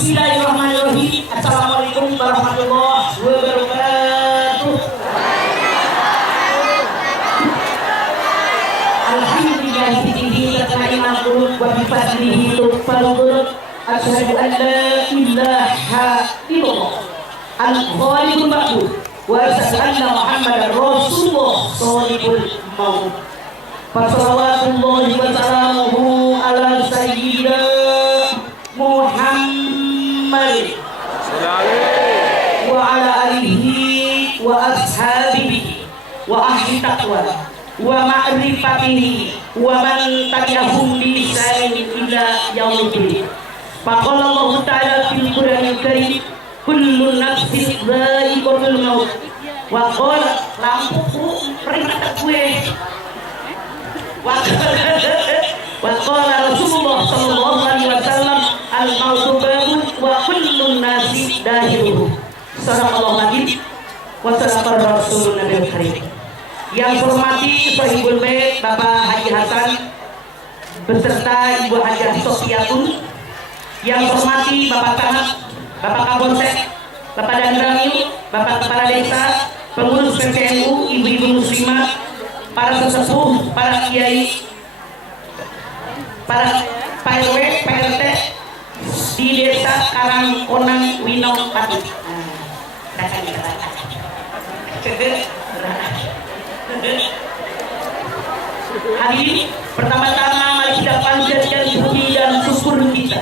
Bismillahirrahmanirrahim. Assalamualaikum warahmatullahi wabarakatuh. Alhamdulillahilladzi tatma'innu qulub wa bi fadlihi tughfaru dhunub. Asyhadu an la ilaha illallah al-khaliqul ma'bud wa asyhadu anna Muhammadar Rasulullah shadiqul maut. Fassalawatullahi wa salamuhu ala sayyidina Muhammad wa ala alihi wa ashabihi wa ahli taqwa wa ma'rifatihi wa man tabi'ahum bi ihsanin ila yaumiddin. Faqala Allah ta'ala fil Qur'anil Karim, kullu nafsin dha'iqatul maut. Wa qala lampuku peringatan gue. Wa qala Rasulullah sallallahu alaihi wasallam, al-mautu babun wa kullu nasi dahiluhu. Sadaqallahu majid wa sadaqar rasulun nabiyul karim. Yang hormati Sohibul Bait Bapak Haji Hasan beserta Ibu Hajah Sofiatun, yang hormati Bapak Camat, Bapak Kapolsek, Bapak Danramil, Bapak Kepala Desa, pengurus PPNU, ibu-ibu muslimah, para sesepuh, para kiai, para PRW, PRT di Desa Karangkonang Winong Pati. Hadirin, pertama-tama mari kita panjatkan puji dan syukur kita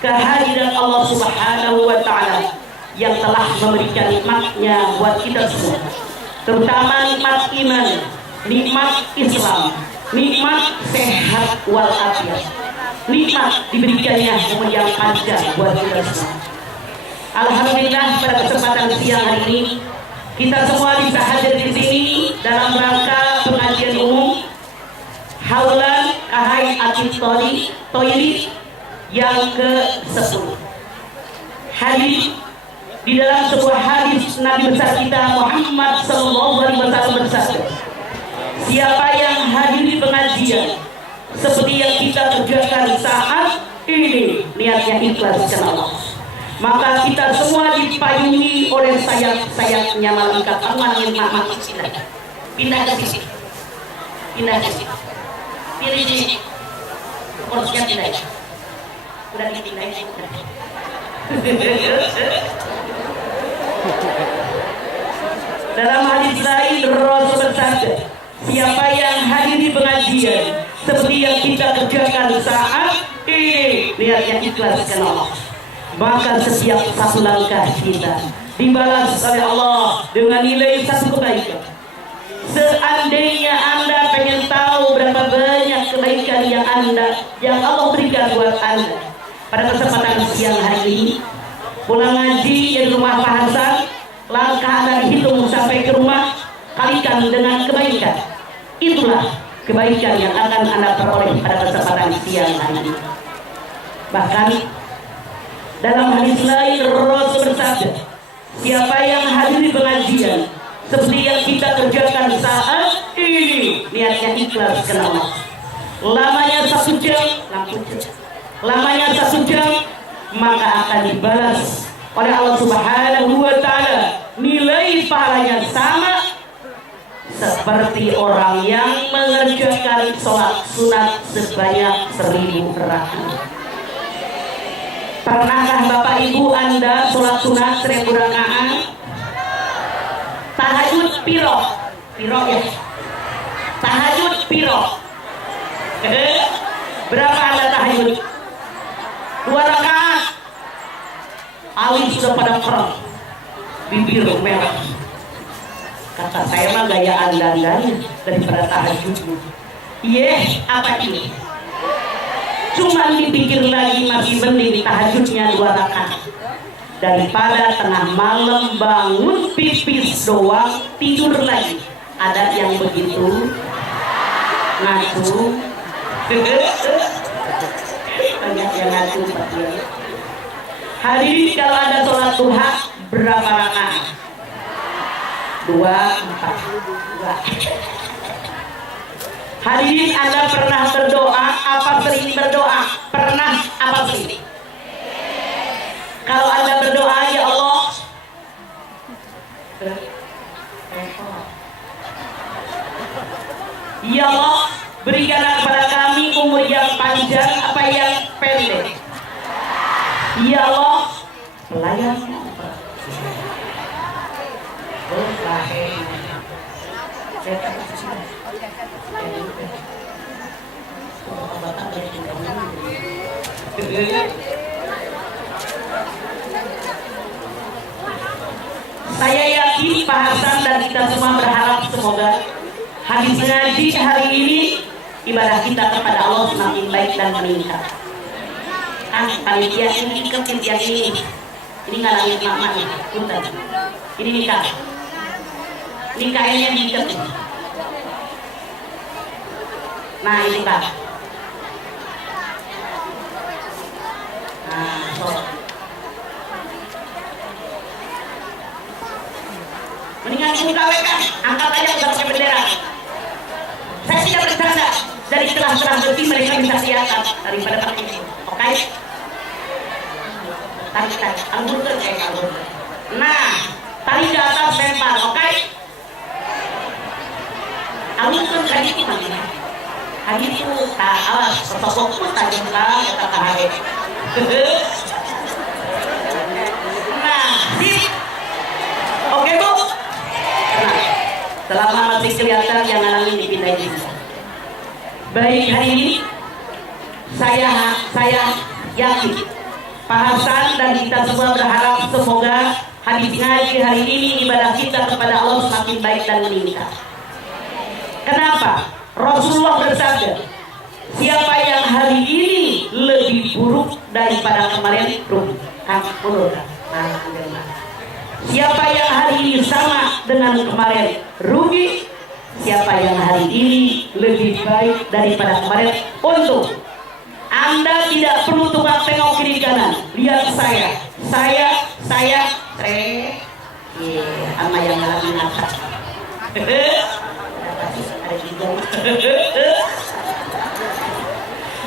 kehadiran Allah Subhanahu wa Ta'ala yang telah memberikan nikmatnya buat kita semua, terutama nikmat iman, nikmat Islam, nikmat sehat walafiat, nikmat diberikannya umur yang panjang buat kita semua. Alhamdulillah, pada kesempatan siang hari ini kita semua bisa hadir di sini dalam rangka pengajian umum Haulan Kahai Akid Toiri yang ke-10. Hadir di dalam sebuah hadis Nabi besar kita Muhammad sallallahu alaihi wasallam bersabda, siapa yang hadir di pengajian seperti yang kita kerjakan saat ini, niatnya ikhlas karena Allah, maka kita semua dipayungi oleh sayap-sayapnya malaikat aman yang maha cinta. Pindah ke sini, pindah ke sini, pilih di sini, kursinya pindah, udah dipindahin. Dalam hadis lain Rasul bersabda, siapa yang hadir di pengajian seperti yang kita kerjakan saat ini, niatnya ikhlas karena Allah, maka setiap satu langkah kita dibalas oleh Allah dengan nilai satu kebaikan. Seandainya Anda pengen tahu berapa banyak kebaikan yang Allah berikan buat Anda pada kesempatan siang hari ini, pulang ngaji di rumah Pak Hasan, langkah Anda dihitung sampai ke rumah, kalikan dengan kebaikan. Itulah kebaikan yang akan Anda peroleh pada kesempatan siang hari ini. Bahkan dalam hadis lain Rasul bersabda, siapa yang hadir di pengajian seperti yang kita kerjakan saat ini, niatnya ikhlas karena Allah, lamanya 1 jam, lamanya 1 jam, maka akan dibalas oleh Allah Subhanahu wa Ta'ala, nilai pahalanya sama seperti orang yang mengerjakan sholat sunat sebanyak 1000 rakaat. Pernahkah Bapak Ibu Anda sholat sunat 1000 rakaat? Tahajud piro? Piro ya? Tahajud piro? Berapa Anda tahajud? 2 rakaat. Alis sudah pada perang, bibir merah. Kata saya mah gaya Anda-andanya daripada tahajud. Apa ini? Cuma dipikir lagi masih mending tahajudnya 2 rakaat daripada tengah malam bangun pipis doang tidur lagi. Ada yang begitu ngaku, banyak yang ngaku. Hadirin, kalau ada sholat duha berapa rakaat? 2, 4, 2. Hadirin, Anda pernah berdoa? Apa sering berdoa? Pernah apa sering? Kalau Anda berdoa, ya Allah, ya Allah, berikanlah kepada kami umur yang panjang apa yang pendek. Ya Allah, pelayannya saya yakin Pak Hasan dan kita semua berharap semoga habis ngaji hari ini ibadah kita kepada Allah semakin baik dan meningkat. Panitia ini iketin yang ini ngalangin mama nih, punten. Ini nikah. Ini kainnya diikat. Nah ini Pak. Nah, so. Mendingan buka WK, angkat aja udah pakai bendera. Saya tidak bercanda. Dari celah-celah bersih mereka bisa kelihatan daripada pakai ini. Oke? Tarik, anggutur kayak anggutur. Nah, tarik ke atas lempar, oke? Anggutur kayak gitu namanya. Hari itu tak awas, sosok pun tak jumpa kata hari. Nah, sip. Oke Bu? Nah, selama masih kelihatan yang alami dipindahin. Baik, hari ini saya yakin Pak Hasan dan kita semua berharap semoga habis ngaji hari ini ibadah kita kepada Allah semakin baik dan meningkat. Kenapa? Rasulullah bersabda, siapa yang hari ini lebih buruk daripada kemarin rugi. Siapa yang hari ini sama dengan kemarin rugi. Siapa yang hari ini lebih baik daripada kemarin untung. Anda tidak perlu tukang tengok kiri kanan. Lihat saya sama yang lagi ngakak.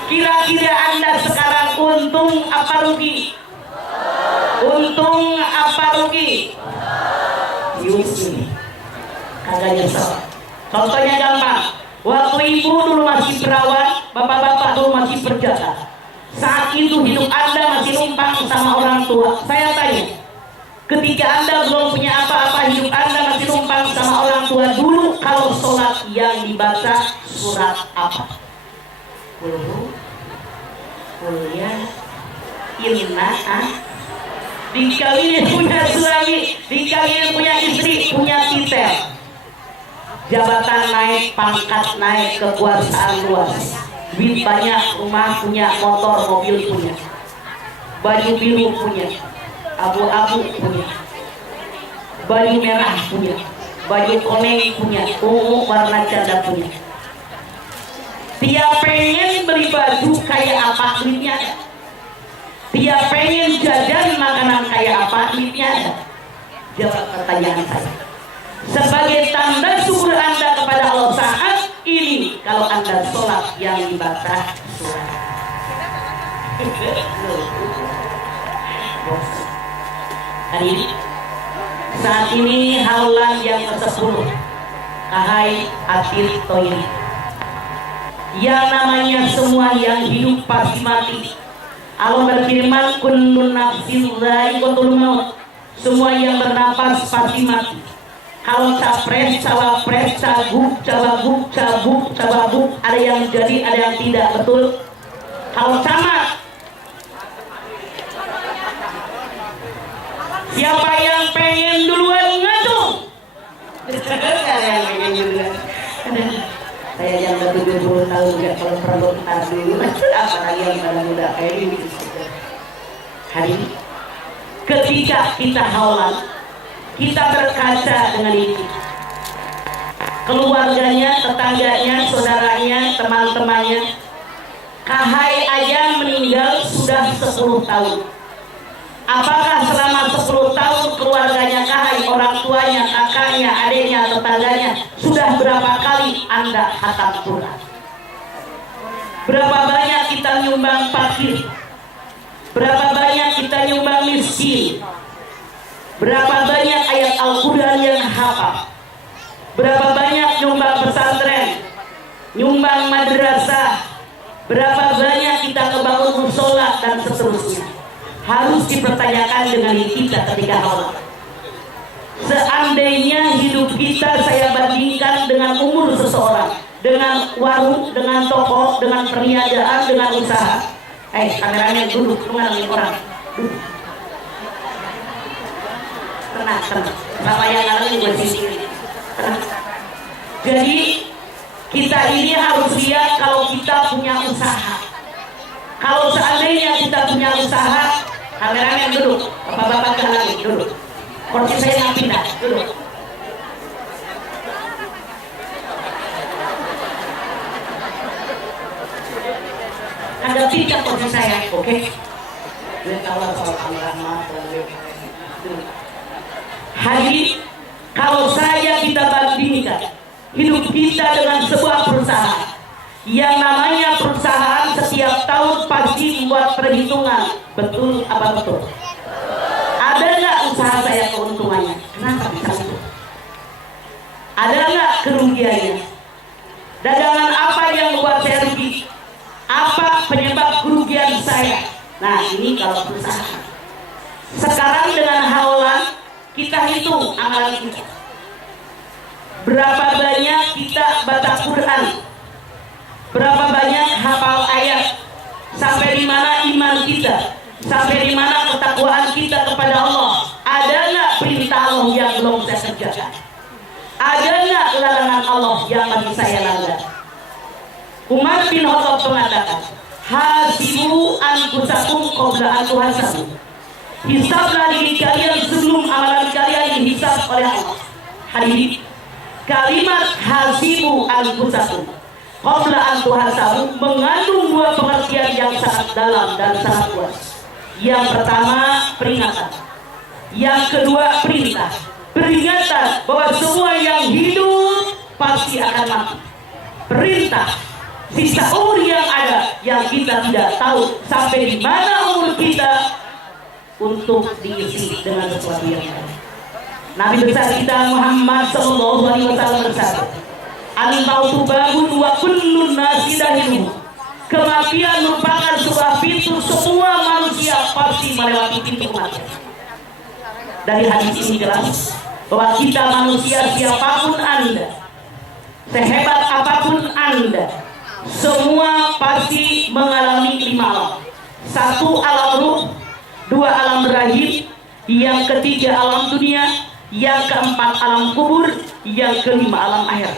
Kira-kira Anda sekarang untung apa rugi? Untung apa rugi? Yusi kagak nyesel. Contohnya gampang. Waktu ibu dulu masih perawan, bapak-bapak dulu masih berjaga. Saat itu hidup Anda masih numpang sama orang tua. Saya tanya, ketika Anda belum punya apa-apa, hidup Anda masih numpang sama orang tua dulu, kalau sholat yang dibaca surat apa? Kuliah, inna, dikalian punya suami, dikalian punya istri, punya titel. Jabatan naik, pangkat naik, kekuasaan luas, duit banyak, rumah punya, motor, mobil punya, baju biru punya, abu-abu punya, baju merah punya, baju kuning punya, ungu warna janda punya. Dia pengen beli baju kayak apa duitnya ada. Dia pengen jajan makanan kayak apa duitnya ada. Jawab pertanyaan saya. Sebagai tanda syukur Anda kepada Allah saat ini, kalau Anda sholat yang dibaca surat. Hari ini, saat ini haulan yang ke-10, kahai atir toiri. Yang namanya semua yang hidup pasti mati. Allah berfirman, kullu nafsin dha'iqatul maut. Semua yang bernapas pasti mati. Kalau capres, cawapres, cagup, cabuk, ada yang jadi, ada yang tidak, betul. Kalau camat, siapa yang pengen duluan ngacung? Saya yang udah 70 tahun nggak kalau perlu ntar dulu, apalagi yang pada muda kayak ini. Hari ini, ketika kita haulan, kita berkaca dengan ini, keluarganya, tetangganya, saudaranya, teman-temannya. Kahai ayam meninggal sudah 10 tahun. Apakah selama 10 tahun keluarganya Kahai, orang tuanya, kakaknya, adiknya, tetangganya, sudah berapa kali Anda khatam Quran? Berapa banyak kita nyumbang parkir? Berapa banyak kita nyumbang miskin? Berapa banyak ayat Al-Quran yang hafal? Berapa banyak nyumbang pesantren, nyumbang madrasah? Berapa banyak kita kebangun musola dan seterusnya? Harus dipertanyakan dengan kita ketika Allah. Seandainya hidup kita saya bandingkan dengan umur seseorang, dengan warung, dengan toko, dengan perniagaan, dengan usaha. Kameranya duduk, mengalami orang. Tenang. Bapak yang ngalami buat sini. Tenang. Jadi kita ini harus lihat kalau kita punya usaha. Kalau seandainya kita punya usaha, kameranya duduk, bapak-bapak ngalami duduk. Kursi saya nggak pindah, duduk. Ada pindah kursi saya, oke? Hari, kalau saya kita bandingkan hidup kita dengan sebuah perusahaan, yang namanya perusahaan setiap tahun pasti membuat perhitungan, betul apa betul? Ada nggak usaha saya keuntungannya? Kenapa bisa itu? Ada nggak kerugiannya? Dagangan apa yang membuat saya rugi? Apa penyebab kerugian saya? Nah, ini kalau perusahaan. Sekarang dengan hawalan kita hitung amalan kita. Berapa banyak kita baca Quran? Berapa banyak hafal ayat? Sampai di mana iman kita? Sampai di mana ketakwaan kita kepada Allah? Ada nggak perintah Allah yang belum saya kerjakan? Ada nggak larangan Allah yang masih saya langgar? Umar bin Khattab mengatakan, hasibu anfusakum qabla an tuhasabu. Hisablah diri kalian sebelum amalan kalian dihisab oleh Allah. Hadirin, kalimat hasibu anfusakum qabla an tuhasabu mengandung dua pengertian yang sangat dalam dan sangat luas. Yang pertama peringatan, yang kedua perintah. Peringatan bahwa semua yang hidup pasti akan mati. Perintah, sisa umur yang ada yang kita tidak tahu sampai di mana umur kita untuk diisi dengan sesuatu yang lain. Nabi besar kita Muhammad Sallallahu Alaihi Wasallam bersabda, "Al-mautu babun wa kullun nasi dahiluhu." Kematian merupakan sebuah pintu, semua manusia pasti melewati pintu kematian. Dari hadis ini jelas bahwa kita manusia, siapapun Anda, sehebat apapun Anda, semua pasti mengalami 5 alam. 1 alam ruh, 2 alam rahim, yang ketiga alam dunia, yang keempat alam kubur, yang kelima alam akhir.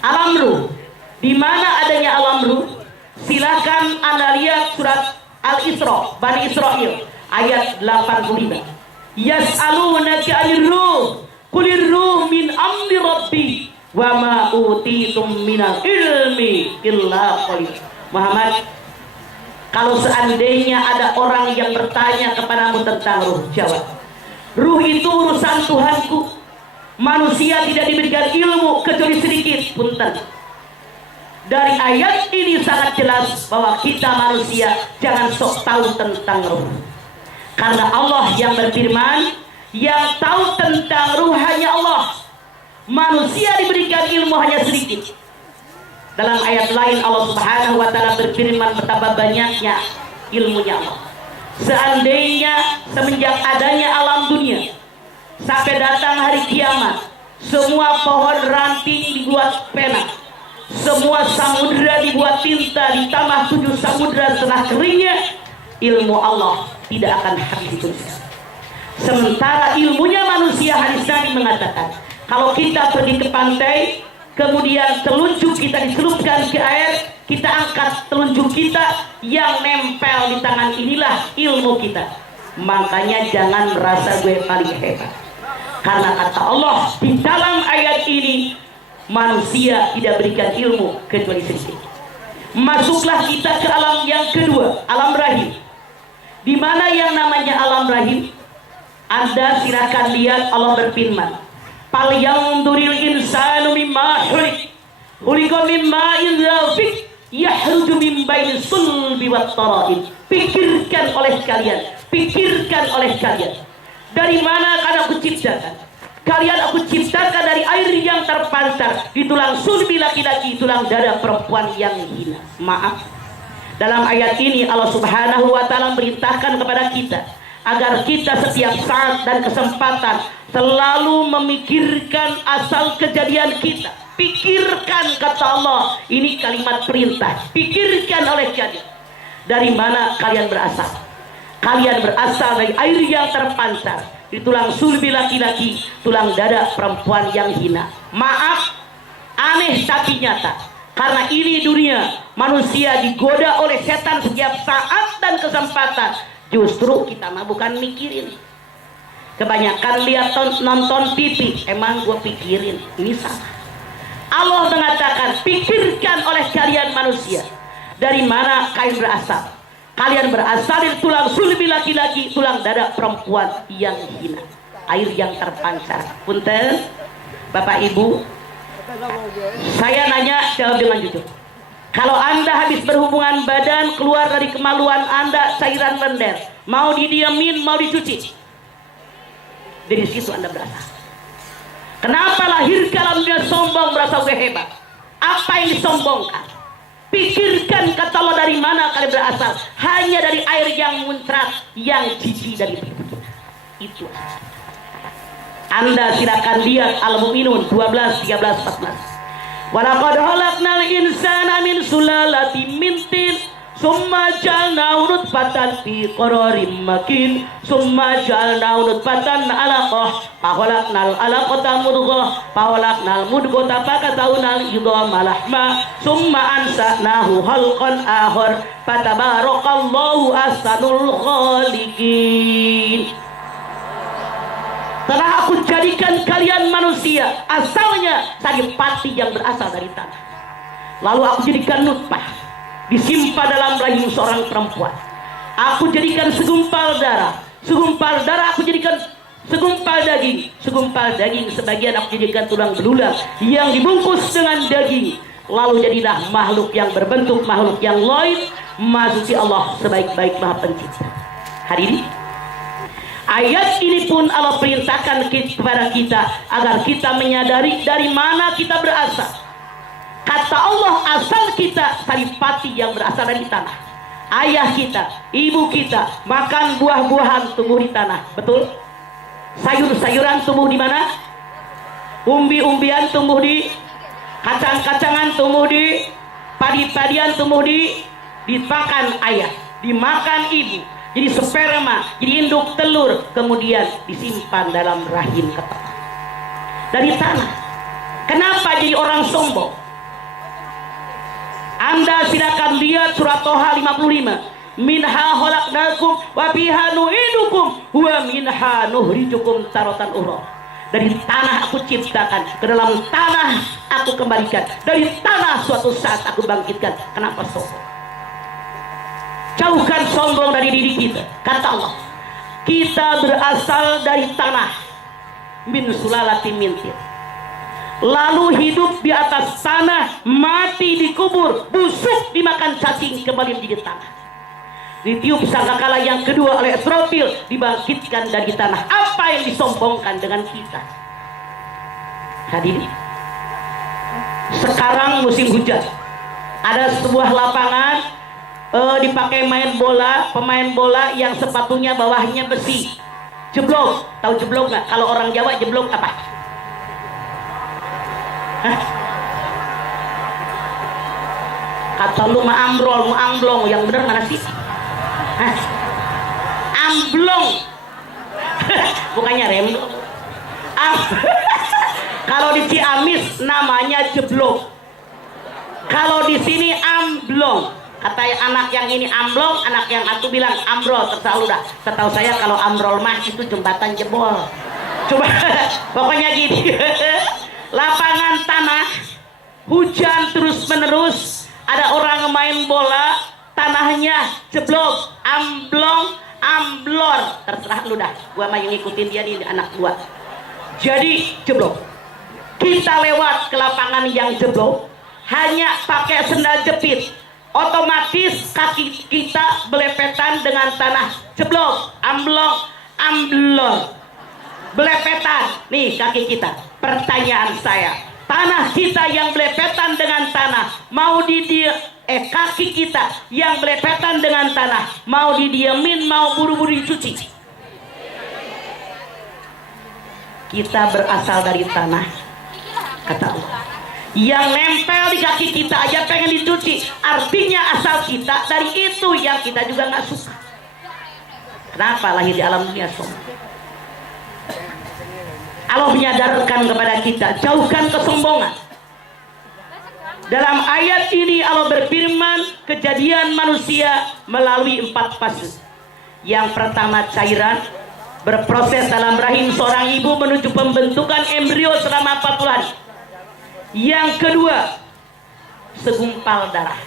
Alam ruh, di mana adanya alam ruh? Silakan Anda lihat surat Al-Isra, Bani Israil ayat 85. Yas'alunaka 'anir ruh, qulir ruh min amri rabbi wa ma utitum minal ilmi illa qalil. Muhammad, kalau seandainya ada orang yang bertanya kepadamu tentang ruh, jawab, ruh itu urusan Tuhanku. Manusia tidak diberikan ilmu kecuali sedikit. Punten. Dari ayat ini sangat jelas bahwa kita manusia jangan sok tahu tentang ruh. Karena Allah yang berfirman, yang tahu tentang ruh hanya Allah. Manusia diberikan ilmu hanya sedikit. Dalam ayat lain Allah Subhanahu wa taala berfirman betapa banyaknya ilmunya Allah. Seandainya semenjak adanya alam dunia sampai datang hari kiamat, semua pohon ranting dibuat pena, semua samudera dibuat tinta, ditambah 7 samudera setelah keringnya, ilmu Allah tidak akan habis. Sementara ilmunya manusia, hadis Nabi mengatakan, kalau kita pergi ke pantai, kemudian telunjuk kita dicelupkan ke air, kita angkat telunjuk kita, yang nempel di tangan inilah ilmu kita. Makanya jangan merasa gue paling hebat, karena kata Allah di dalam ayat ini, manusia tidak berikan ilmu kecuali sedikit. Masuklah kita ke alam yang kedua, alam rahim. Di mana yang namanya alam rahim? Anda silakan lihat, Allah berfirman, "Fal yanzuril insanu mimma khuliqa mimma in lafiq yahruju min baini sulbi wat tara'ib. Pikirkan oleh kalian, dari mana aku ciptakan kalian? Aku ciptakan dari air yang terpancar di tulang sulbi laki-laki, tulang dada perempuan yang hina. Maaf, dalam ayat ini Allah Subhanahu wa taala merintahkan kepada kita agar kita setiap saat dan kesempatan selalu memikirkan asal kejadian kita. Pikirkan, kata Allah, ini kalimat perintah. Pikirkan oleh kalian, dari mana kalian berasal. Kalian berasal dari air yang terpancar di tulang sulbi laki-laki, tulang dada perempuan yang hina. Maaf, aneh tapi nyata. Karena ini dunia, manusia digoda oleh setan setiap saat dan kesempatan. Justru kita mah bukan mikirin. Kebanyakan lihat nonton TV, emang gue pikirin. Ini salah. Allah mengatakan, pikirkan oleh kalian manusia, dari mana kalian berasal. Kalian berasal dari tulang sulbi laki-laki, tulang dada perempuan yang hina, air yang terpancar. Punten, Bapak Ibu, saya nanya, jawab dengan jujur. Kalau Anda habis berhubungan badan, keluar dari kemaluan Anda cairan lendir, mau didiamin, mau dicuci, dari situ Anda berasal. Kenapa lahir dalam dunia sombong, merasa gue hebat? Apa yang disombongkan? Pikirkan, kata Allah, dari mana kalian berasal. Hanya dari air yang muncrat, yang jijik dari tubuh kita. Itu. Anda silakan lihat Al-Mu'minun 12, 13, 14. Walaqad khalaqnal insana min sulalatin min tin, summa ja'alnahu nutfatan fi qararin makin, summa ja'alnahu nutfatan 'alaqah, fa khalaqnal 'alaqata mudghah, fa khalaqnal mudghata fa kasawnal idhama lahma, summa ansa'nahu khalqan akhar, fa tabarakallahu ahsanul khaliqin. Telah aku jadikan kalian manusia asalnya dari pati yang berasal dari tanah. Lalu aku jadikan nutfah, disimpan dalam rahim seorang perempuan. Aku jadikan segumpal darah aku jadikan segumpal daging sebagian aku jadikan tulang belulang yang dibungkus dengan daging. Lalu jadilah makhluk yang berbentuk makhluk yang lain, maksudnya Allah sebaik-baik Maha Pencipta. Hadirin, ayat ini pun Allah perintahkan kepada kita agar kita menyadari dari mana kita berasal. Kata Allah, asal kita dari pati yang berasal dari tanah. Ayah kita, ibu kita makan buah-buahan tumbuh di tanah, betul? Sayur-sayuran tumbuh di mana? Umbi-umbian tumbuh di, kacang-kacangan tumbuh di, padi-padian tumbuh di, dimakan ayah, dimakan ibu. Jadi sperma, jadi induk telur, kemudian disimpan dalam rahim kata dari tanah. Kenapa jadi orang sombong? Anda silakan lihat surat Toha 55. Minha khalaqnakum wa fiha nu'idukum wa minha nukhrijukum taratan ukhra. Dari tanah aku ciptakan, ke dalam tanah aku kembalikan, dari tanah suatu saat aku bangkitkan. Kenapa sombong? Jauhkan sombong dari diri kita. Kata Allah, kita berasal dari tanah, min sulalatin min tin. Lalu hidup di atas tanah, mati dikubur, busuk dimakan cacing, kembali menjadi tanah. Ditiup sangkakala yang kedua oleh Israfil, dibangkitkan dari tanah. Apa yang disombongkan dengan kita? Hadirin, sekarang musim hujan, ada sebuah lapangan dipakai main bola, pemain bola yang sepatunya bawahnya besi, jeblok. Tahu jeblok nggak? Kalau orang Jawa jeblok apa? Hah? Kata lu mah ambrol, mau amblong, yang bener mana sih? Hah? Amblong. Bukannya remblong. Kalau di Ciamis namanya jeblok. Kalau di sini amblong. Kata anak yang ini amblong, anak yang aku bilang ambrol, terserah lu dah. Setahu saya kalau ambrol mah itu jembatan jebol. Coba, pokoknya gini. Lapangan tanah, hujan terus menerus, ada orang main bola, tanahnya jeblok, amblong, amblor, terserah lu dah. Gua mah yang ngikutin dia nih, anak gua. Jadi jeblok. Kita lewat ke lapangan yang jeblok, hanya pakai sendal jepit, otomatis kaki kita belepetan dengan tanah. Jeblok, amblok, amblor, belepetan nih kaki kita. Pertanyaan saya, tanah kita yang belepetan dengan tanah mau kaki kita yang belepetan dengan tanah mau didiemin, mau buru-buru dicuci? Kita berasal dari tanah, kata Allah. Yang nempel di kaki kita aja pengen dicuci, artinya asal kita dari itu yang kita juga nggak suka. Kenapa lahir di alam dunia sombong? Allah menyadarkan kepada kita, jauhkan kesombongan. Dalam ayat ini Allah berfirman, kejadian manusia melalui 4 fase. Yang pertama cairan, berproses dalam rahim seorang ibu menuju pembentukan embrio selama 40 hari. Yang kedua, segumpal darah,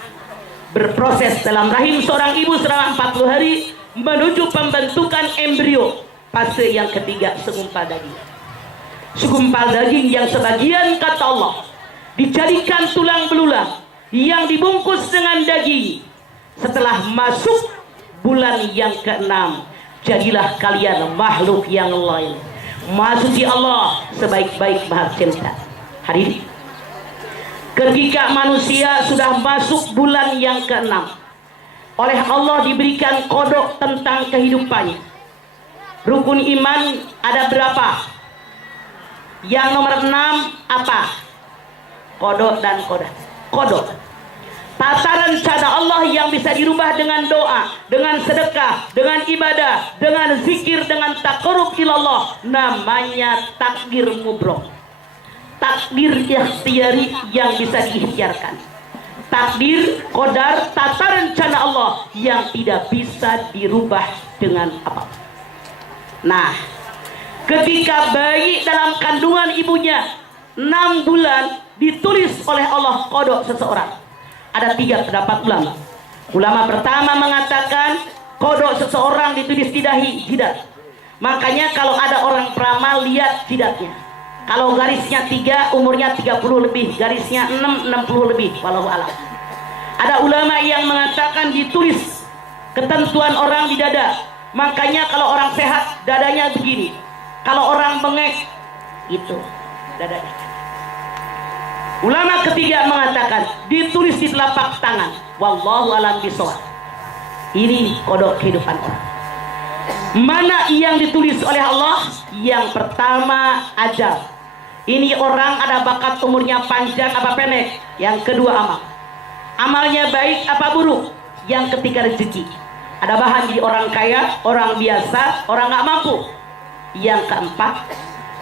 berproses dalam rahim seorang ibu selama 40 hari menuju pembentukan embrio. Fase yang ketiga, segumpal daging. Segumpal daging yang sebagian kata Allah dijadikan tulang belulang yang dibungkus dengan daging. Setelah masuk bulan yang ke-6, jadilah kalian makhluk yang lain. Masuki Allah sebaik-baik Maha Cinta. Hadirin, ketika manusia sudah masuk bulan yang ke-6, oleh Allah diberikan kodok tentang kehidupannya. Rukun iman ada berapa? Yang nomor 6 apa? Kodok dan kodak. Kodok, tata rencana Allah yang bisa dirubah dengan doa, dengan sedekah, dengan ibadah, dengan zikir, dengan taqarrub ilallah. Namanya takdir mubrok, takdir ikhtiari yang bisa diikhtiarkan. Takdir, qadar, tata rencana Allah yang tidak bisa dirubah dengan apa. Nah, ketika bayi dalam kandungan ibunya 6 bulan ditulis oleh Allah kodok seseorang. Ada 3 pendapat ulama. Ulama pertama mengatakan kodok seseorang ditulis di dahi, jidat. Makanya kalau ada orang peramal, lihat jidatnya. Kalau garisnya 3, umurnya 30 lebih, garisnya 6, 60 lebih. Wallahu a'lam. Ada ulama yang mengatakan ditulis ketentuan orang di dada. Makanya kalau orang sehat dadanya begini, kalau orang bengek itu dadanya. Ulama ketiga mengatakan ditulis di telapak tangan. Wallahu a'lam bishawab. Ini kodok kehidupan orang. Mana yang ditulis oleh Allah? Yang pertama ajal. Ini orang ada bakat umurnya panjang apa pendek. Yang kedua amal. Amalnya baik apa buruk. Yang ketiga rezeki. Ada bahan jadi orang kaya, orang biasa, orang nggak mampu. Yang keempat,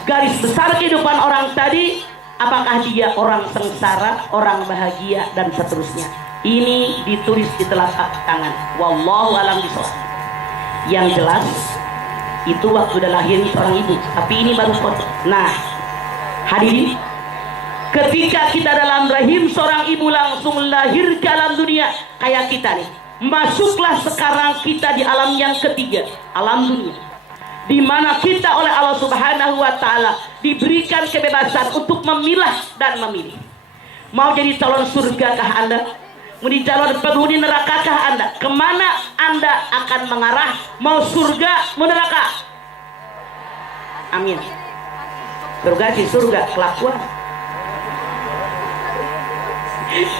garis besar kehidupan orang tadi, apakah dia orang sengsara, orang bahagia, dan seterusnya. Ini ditulis di telapak tangan. Wallahu a'lam bishawab. Yang jelas itu waktu udah lahir seorang ibu, tapi ini baru foto. Nah, hadirin, ketika kita dalam rahim seorang ibu langsung lahir ke alam dunia kayak kita nih. Masuklah sekarang kita di alam yang ketiga, alam dunia, di mana kita oleh Allah Subhanahu wa Ta'ala diberikan kebebasan untuk memilah dan memilih. Mau jadi calon surgakah Anda? Mau jadi calon penghuni nerakakah Anda? Kemana Anda akan mengarah? Mau surga, mau neraka? Amin. Surga sih surga, kelakuan.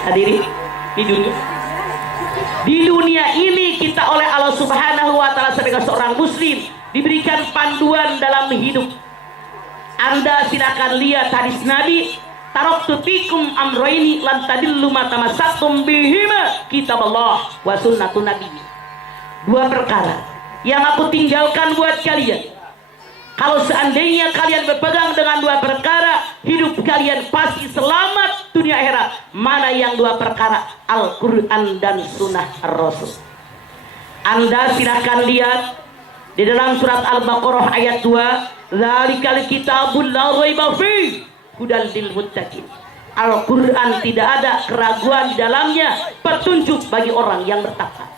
Hadirin, di dunia ini kita oleh Allah Subhanahu wa Ta'ala sebagai seorang muslim diberikan panduan dalam hidup. Anda silakan lihat hadis Nabi, taraktu fikum amroini lan tadillu ma tamassaktum bihima kitaballah wa sunnatun nabi. 2 perkara yang aku tinggalkan buat kalian. Kalau seandainya kalian berpegang dengan 2 perkara, hidup kalian pasti selamat dunia akhirat. Mana yang 2 perkara? Al-Quran dan Sunnah Rasul. Anda silakan lihat di dalam surat Al-Baqarah ayat 2, Dzalikal kitabul la raiba fihi hudal lil muttaqin. Al-Quran tidak ada keraguan di dalamnya, petunjuk bagi orang yang bertakwa.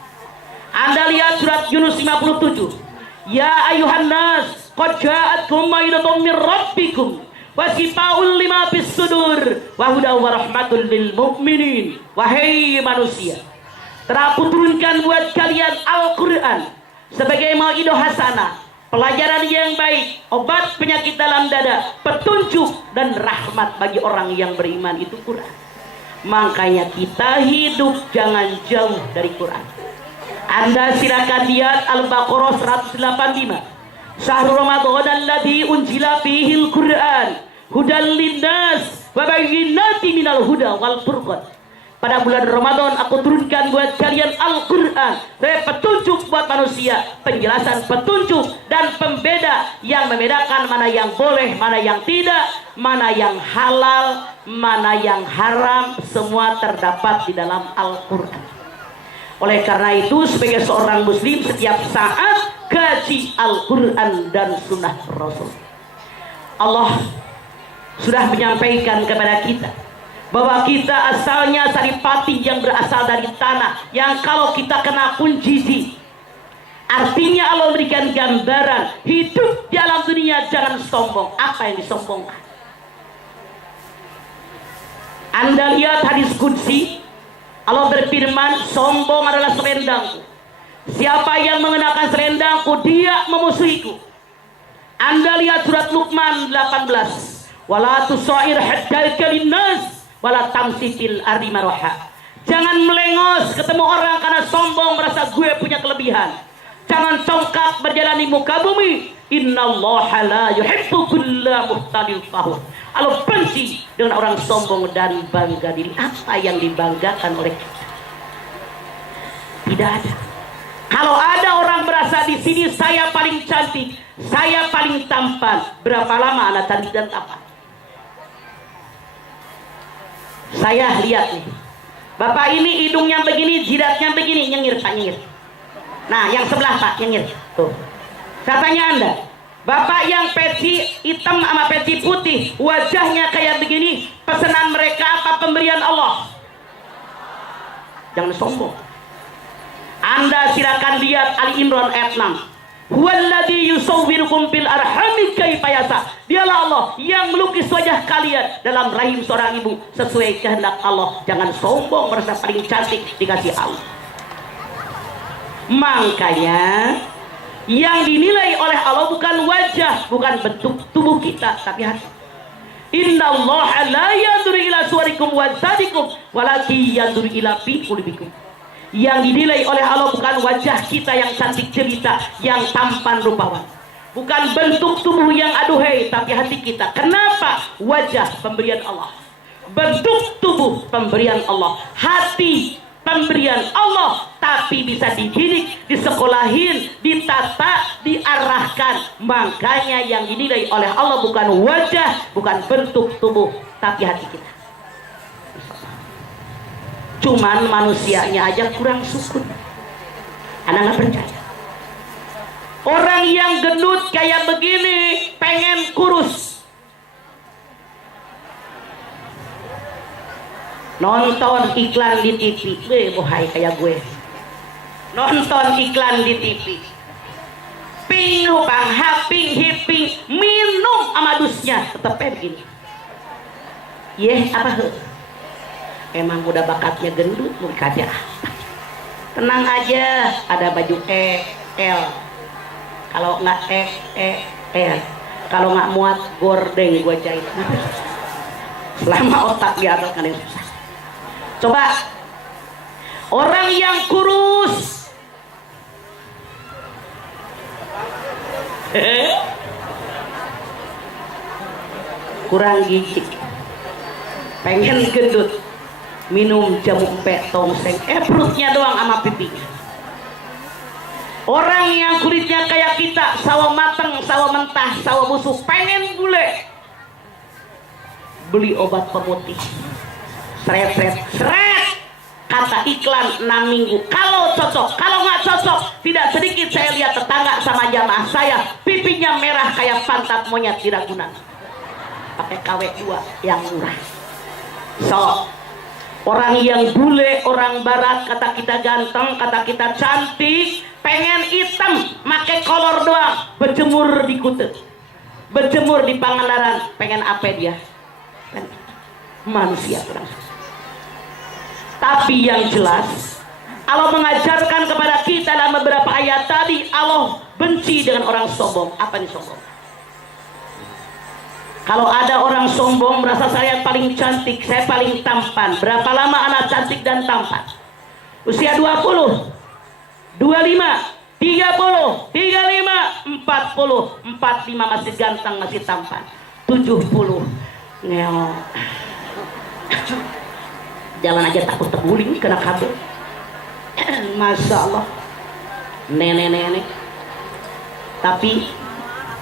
Anda lihat surat Yunus 57, Ya ayuhan nas qad ja'atkum mau'izatun mir rabbikum wasifaul lima fis sudur wa hudaw wa rahmatul lil mu'minin. Wahai manusia, telah aku turunkan buat kalian Al-Quran sebagai mau'idah hasanah, pelajaran yang baik, obat penyakit dalam dada, petunjuk dan rahmat bagi orang yang beriman. Itu Quran. Makanya kita hidup jangan jauh dari Quran. Anda silakan lihat Al-Baqarah 185. Syahrul Ramadan alladzi unzila fihil Quran hudal linnas wa bayyinatin minal huda wal furqan. Pada bulan Ramadan aku turunkan buat kalian Al-Quran, petunjuk buat manusia, penjelasan petunjuk dan pembeda yang membedakan mana yang boleh, mana yang tidak, mana yang halal, mana yang haram, semua terdapat di dalam Al-Quran. Oleh karena itu sebagai seorang muslim setiap saat kaji Al-Quran dan sunnah Rasul. Allah sudah menyampaikan kepada kita bahwa kita asalnya saripati yang berasal dari tanah, yang kalau kita kena pun jijik. Artinya Allah memberikan gambaran hidup di alam dunia jangan sombong. Apa yang disombongkan? Anda lihat hadis qudsi, Allah berfirman, sombong adalah selendangku. Siapa yang mengenakan selendangku, dia memusuhiku. Anda lihat surat Luqman 18, wala tusair haddaka linnas wala tamsifil ardi maraha. Jangan melengos ketemu orang karena sombong merasa gue punya kelebihan. Jangan congkak berjalan di muka bumi. Innallaha la yuhibbu kulla muhtalil fakhur. Allah benci dengan orang sombong dan bangga diri. Apa yang dibanggakan oleh kita? Tidak ada. Kalau ada orang berasa di sini saya paling cantik, saya paling tampan, berapa lama Anda cantik dan tampan? Saya lihat nih, bapak ini hidungnya begini, jidatnya begini, nyengir Pak, nyengir. Nah yang sebelah Pak, nyengir tuh. Katanya Anda, bapak yang peci hitam sama peci putih, wajahnya kayak begini, pesanan mereka apa pemberian Allah? Jangan sombong. Anda silakan lihat Ali Imran ayat 6. Huwallazi yusawwirukum fil arhami kaifa yasha. Dialah Allah yang melukis wajah kalian dalam rahim seorang ibu sesuai kehendak Allah. Jangan sombong merasa paling cantik dikasih Allah. Makanya yang dinilai oleh Allah bukan wajah, bukan bentuk tubuh kita, tapi hati. Innallaha la yanzuru ila suwarikum wa ajsadikum walakin yanzuru ila fi qulubikum. Yang dinilai oleh Allah bukan wajah kita yang cantik jelita, yang tampan rupawan, bukan bentuk tubuh yang aduhai, tapi hati kita. Kenapa? Wajah pemberian Allah, bentuk tubuh pemberian Allah, hati pemberian Allah, tapi bisa dididik, disekolahin, ditata, diarahkan. Makanya yang dinilai oleh Allah bukan wajah, bukan bentuk tubuh, tapi hati kita. Cuman manusianya aja kurang sukun. Anak nggak percaya. Orang yang gendut kayak begini pengen kurus. Nonton iklan di TV, bohai kayak gue. Nonton iklan di TV. Ping hupang haping hiping minum sama dusnya tetep begini. Apa emang udah bakatnya gendut mau kaca. Tenang aja, ada baju L. Kalau nggak L. Kalau nggak muat gordeng gue jahit. Selama otak di atas kan susah. Coba orang yang kurus kurang gizi, pengen gendut, minum jamu empek tongseng, perutnya doang sama pipinya. Orang yang kulitnya kayak kita, sawo mateng, sawo mentah, sawo busuk, pengen bule, beli obat pemutih, seret, kata iklan 6 minggu. Kalau cocok, kalau nggak cocok, tidak sedikit saya lihat tetangga sama jamaah saya, pipinya merah kayak pantat monyet di Ragunan, pakai KW2 yang murah. So orang yang bule, orang barat, kata kita ganteng, kata kita cantik, pengen hitam, pakai kolor doang, berjemur di kute. berjemur di Pangandaran, pengen apa dia? Kan manusia kurang. Tapi yang jelas Allah mengajarkan kepada kita dalam beberapa ayat tadi, Allah benci dengan orang sombong. Apa nih sombong? Kalau ada orang sombong merasa saya paling cantik, saya paling tampan. Berapa lama anak cantik dan tampan? Usia 20, 25, 30, 35, 40, 45 masih ganteng, masih tampan. 70 ngeong. Jalan aja takut terguling kena kabel. Masya Allah, nenek-nenek. Tapi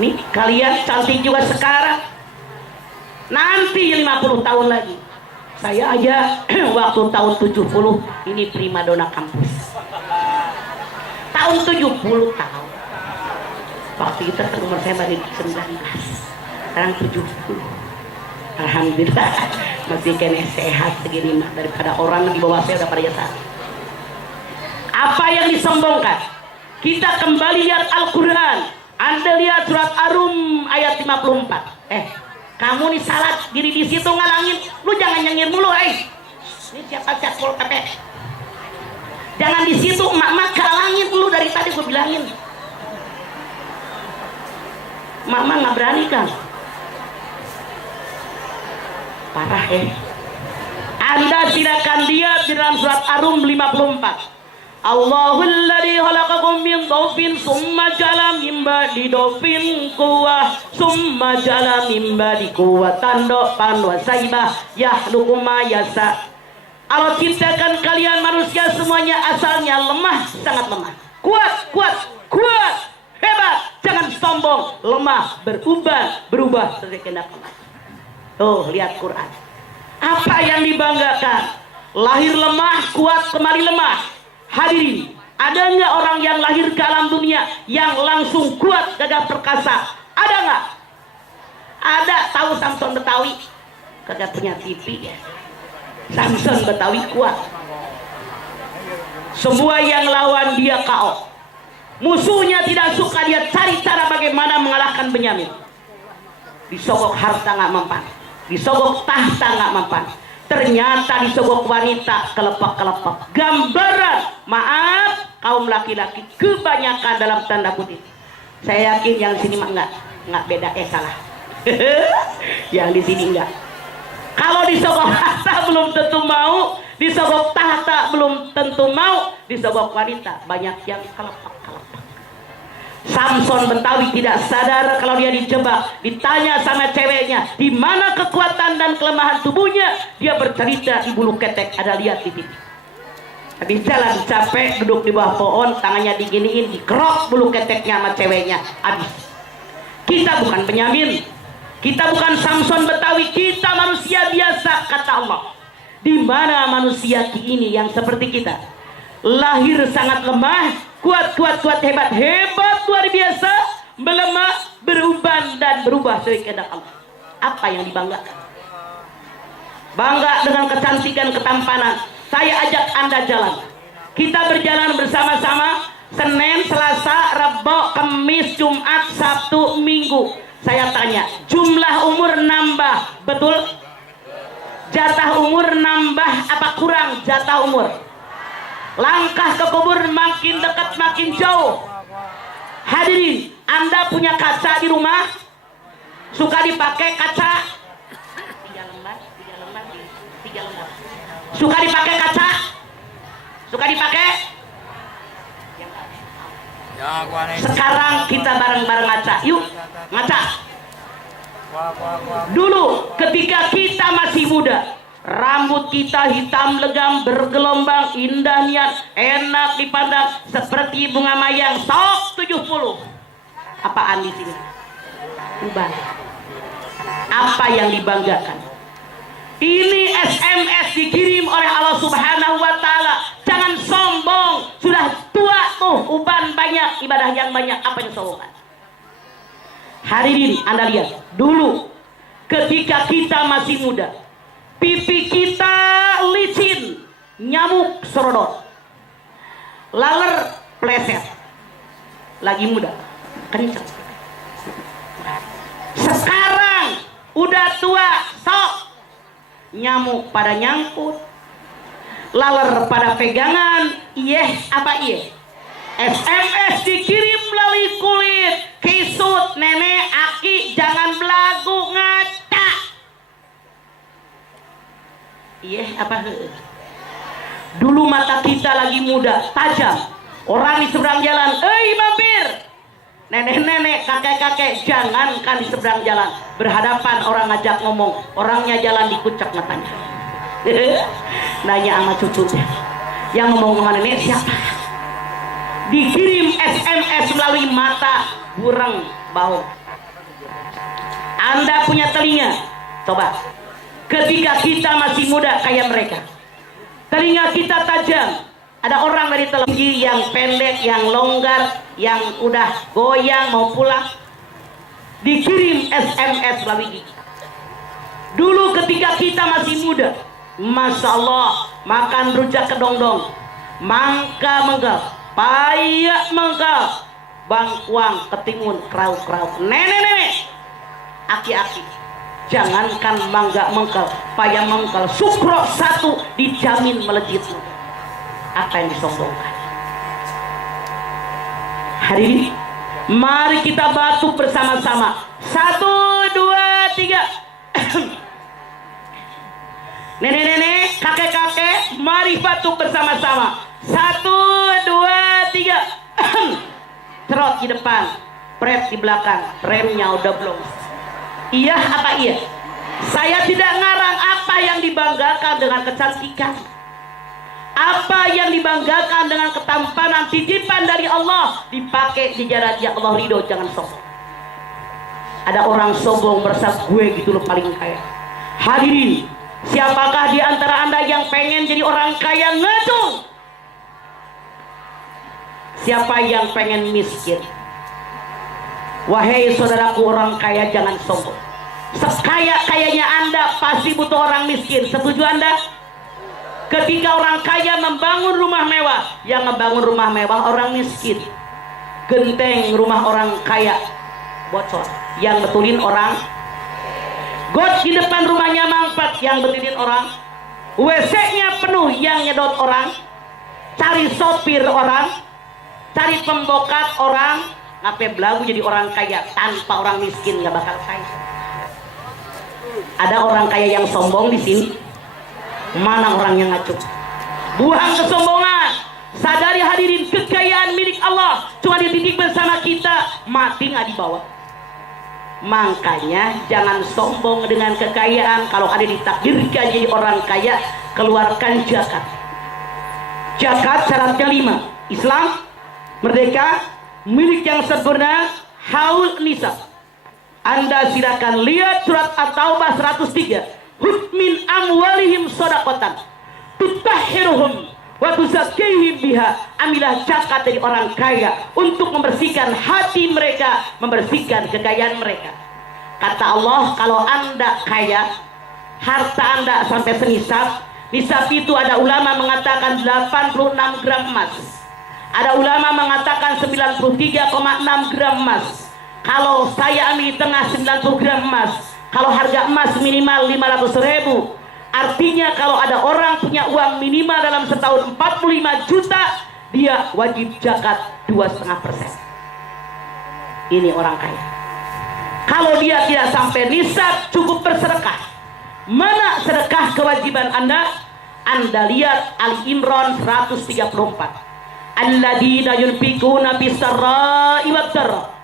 nih kalian cantik juga sekarang, nanti 50 tahun lagi. Saya aja waktu tahun 70 ini primadona kampus. Tahun 70 tahun. Waktu itu kan umur saya baru 19, sekarang 70. Alhamdulillah masih kena sehat segini mah, daripada orang di bawah saya udah pada jasa. Apa yang disombongkan? Kita kembali lihat Al-Quran. Anda lihat surat Ar-Rum ayat 54. Kamu nih salat diri di situ ngalangin, lu jangan nyengir mulu, Ini siapa catpol PP? Jangan di situ emak-emak kalangin lu, dari tadi gue bilangin. Emak-emak nggak berani kan? Parah Anda silakan lihat di dalam surat Ar-Rum 54. Allahul ladzi khalaqakum min dhafin summa ja'ala min ba'di dhafin quwwah summa ja'ala min ba'di quwwatan dhafan wa saibah yakhluqu ma yasha. Allah ciptakan kalian manusia semuanya asalnya lemah, sangat lemah. Kuat, hebat, jangan sombong, lemah, berubah sesuai kehendak Allah. Tuh, lihat Quran. Apa yang dibanggakan? Lahir lemah, kuat, kembali lemah. Hadirin, ada nggak orang yang lahir ke alam dunia yang langsung kuat, gagah perkasa? Ada nggak? Ada. Tahu Samson Betawi? Kagak punya TV ya. Samson Betawi kuat. Semua yang lawan dia KO. Musuhnya tidak suka, dia cari cara bagaimana mengalahkan Benyamin. Disogok harta nggak mempan, disogok tahta nggak mempan. Ternyata disogok wanita kelepak-kelepak. Gambaran, maaf, kaum laki-laki kebanyakan dalam tanda kutip. Saya yakin yang sini mah nggak beda, salah. Yang di sini enggak. Kalau disogok harta belum tentu mau, disogok tahta belum tentu mau, disogok wanita banyak yang kelepak-kelepak. Samson Betawi tidak sadar kalau dia dijebak, ditanya sama ceweknya di mana kekuatan dan kelemahan tubuhnya, dia bercerita di bulu ketek, ada lihat di TV. Habis jalan capek, duduk di bawah pohon, tangannya diginiin, dikerok bulu keteknya sama ceweknya, habis. Kita bukan Benyamin, kita bukan Samson Betawi, kita manusia biasa, kata Allah. Di mana manusia ini yang seperti kita, lahir sangat lemah, kuat, hebat, luar biasa, melemah, beruban dan berubah sesuai kehendak Allah. Apa yang dibanggakan? Bangga dengan kecantikan, ketampanan. Saya ajak Anda jalan. Kita berjalan bersama-sama Senin, Selasa, Rabu, Kamis, Jumat, Sabtu, Minggu. Saya tanya, jumlah umur nambah, betul? Jatah umur nambah apa kurang jatah umur? Langkah ke kubur makin dekat makin jauh. Hadirin, Anda punya kaca di rumah? Suka dipakai kaca? 3 lembar. Suka dipakai kaca? Suka dipakai? Sekarang kita bareng-bareng ngaca. Yuk, ngaca. Dulu ketika kita masih muda, rambut kita hitam legam bergelombang, indah niat, enak dipandang seperti bunga mayang. Sok 70. Apaan di sini? Ubah. Apa yang dibanggakan? Ini SMS dikirim oleh Allah Subhanahu wa Ta'ala. Jangan sombong, sudah tua tuh, uban banyak, ibadah yang banyak, apa yang sombongan? Hari ini Anda lihat, dulu ketika kita masih muda, pipi kita licin, nyamuk serodot, laler pleset, lagi muda, kenceng. Sekarang udah tua, sok nyamuk pada nyangkut, laler pada pegangan, apa SMS dikirim melalui kulit, kisut, nenek, aki, jangan belagu, ngaca. Apa? Dulu mata kita lagi muda, tajam. Orang di seberang jalan, mampir. Nenek-nenek, kakek-kakek, jangankan di seberang jalan. Berhadapan orang ngajak ngomong, orangnya jalan dikucak matanya. Nanya sama cucunya, yang ngomong sama nenek siapa? Dikirim SMS melalui mata, burung, bau. Anda punya telinga, coba. Ketika kita masih muda kayak mereka, telinga kita tajam. Ada orang dari televisi yang pendek, yang longgar, yang udah goyang mau pulang, dikirim SMS melalui gigi. Dulu ketika kita masih muda, Masya Allah, makan rujak kedong-dong, mangka menggal, payak menggal, bangkuang, ketimun, kerau-kerau, nenek-nenek, aki-aki. Jangankan mangga mengkal, payah mengkal, sukro satu dijamin melejit. Apa yang disombongkan? Hari ini mari kita batuk bersama-sama. 1, 2, 3. Nenek-nenek, kakek-kakek, mari batuk bersama-sama. 1, 2, 3. Trot di depan, pret di belakang, remnya udah belum. Iya apa iya? Saya tidak ngarang apa yang dibanggakan dengan kecantikan, apa yang dibanggakan dengan ketampanan, titipan dari Allah, dipakai di jalan yang Allah ridho. Jangan sombong. Ada orang sombong merasa gue gitu loh paling kaya. Hadirin, siapakah di antara Anda yang pengen jadi orang kaya ngacung? Siapa yang pengen miskin? Wahai saudaraku orang kaya, jangan sombong. Sekaya-kayanya Anda pasti butuh orang miskin. Setuju Anda? Ketika orang kaya membangun rumah mewah, yang ngebangun rumah mewah orang miskin. Genteng rumah orang kaya bocor, yang betulin orang. Got di depan rumahnya mangpat, yang betulin orang. WC-nya penuh, yang nyedot orang. Cari sopir orang, cari pembokat orang. Ngapain belagu jadi orang kaya? Tanpa orang miskin nggak bakal kaya. Ada orang kaya yang sombong di sini? Mana orang yang ngaco? Buang kesombongan. Sadari hadirin, kekayaan milik Allah cuma dititip bersama kita, mati nggak dibawa. Makanya jangan sombong dengan kekayaan. Kalau ada ditakdirkan jadi orang kaya, keluarkan zakat. Zakat syaratnya 5. Islam, merdeka, milik yang sempurna, haul nisab. Anda silakan lihat surat At-Taubah 103. Hukmin amwalihim shadaqatan tutahhiruhum wa tuzakkihim biha. Ambillah zakat dari orang kaya untuk membersihkan hati mereka, membersihkan kekayaan mereka. Kata Allah, kalau Anda kaya, harta Anda sampai senisab. Nisab itu ada ulama mengatakan 86 gram emas. Ada ulama mengatakan 93,6 gram emas. Kalau saya ambil di tengah 90 gram emas, kalau harga emas minimal 500.000, artinya kalau ada orang punya uang minimal dalam setahun 45 juta, dia wajib zakat 2,5%. Ini orang kaya. Kalau dia tidak sampai nisab, cukup bersedekah. Mana sedekah kewajiban Anda? Anda lihat Ali Imran 134. Alladzina yunfikuna bis-sarra'i wad-dharra.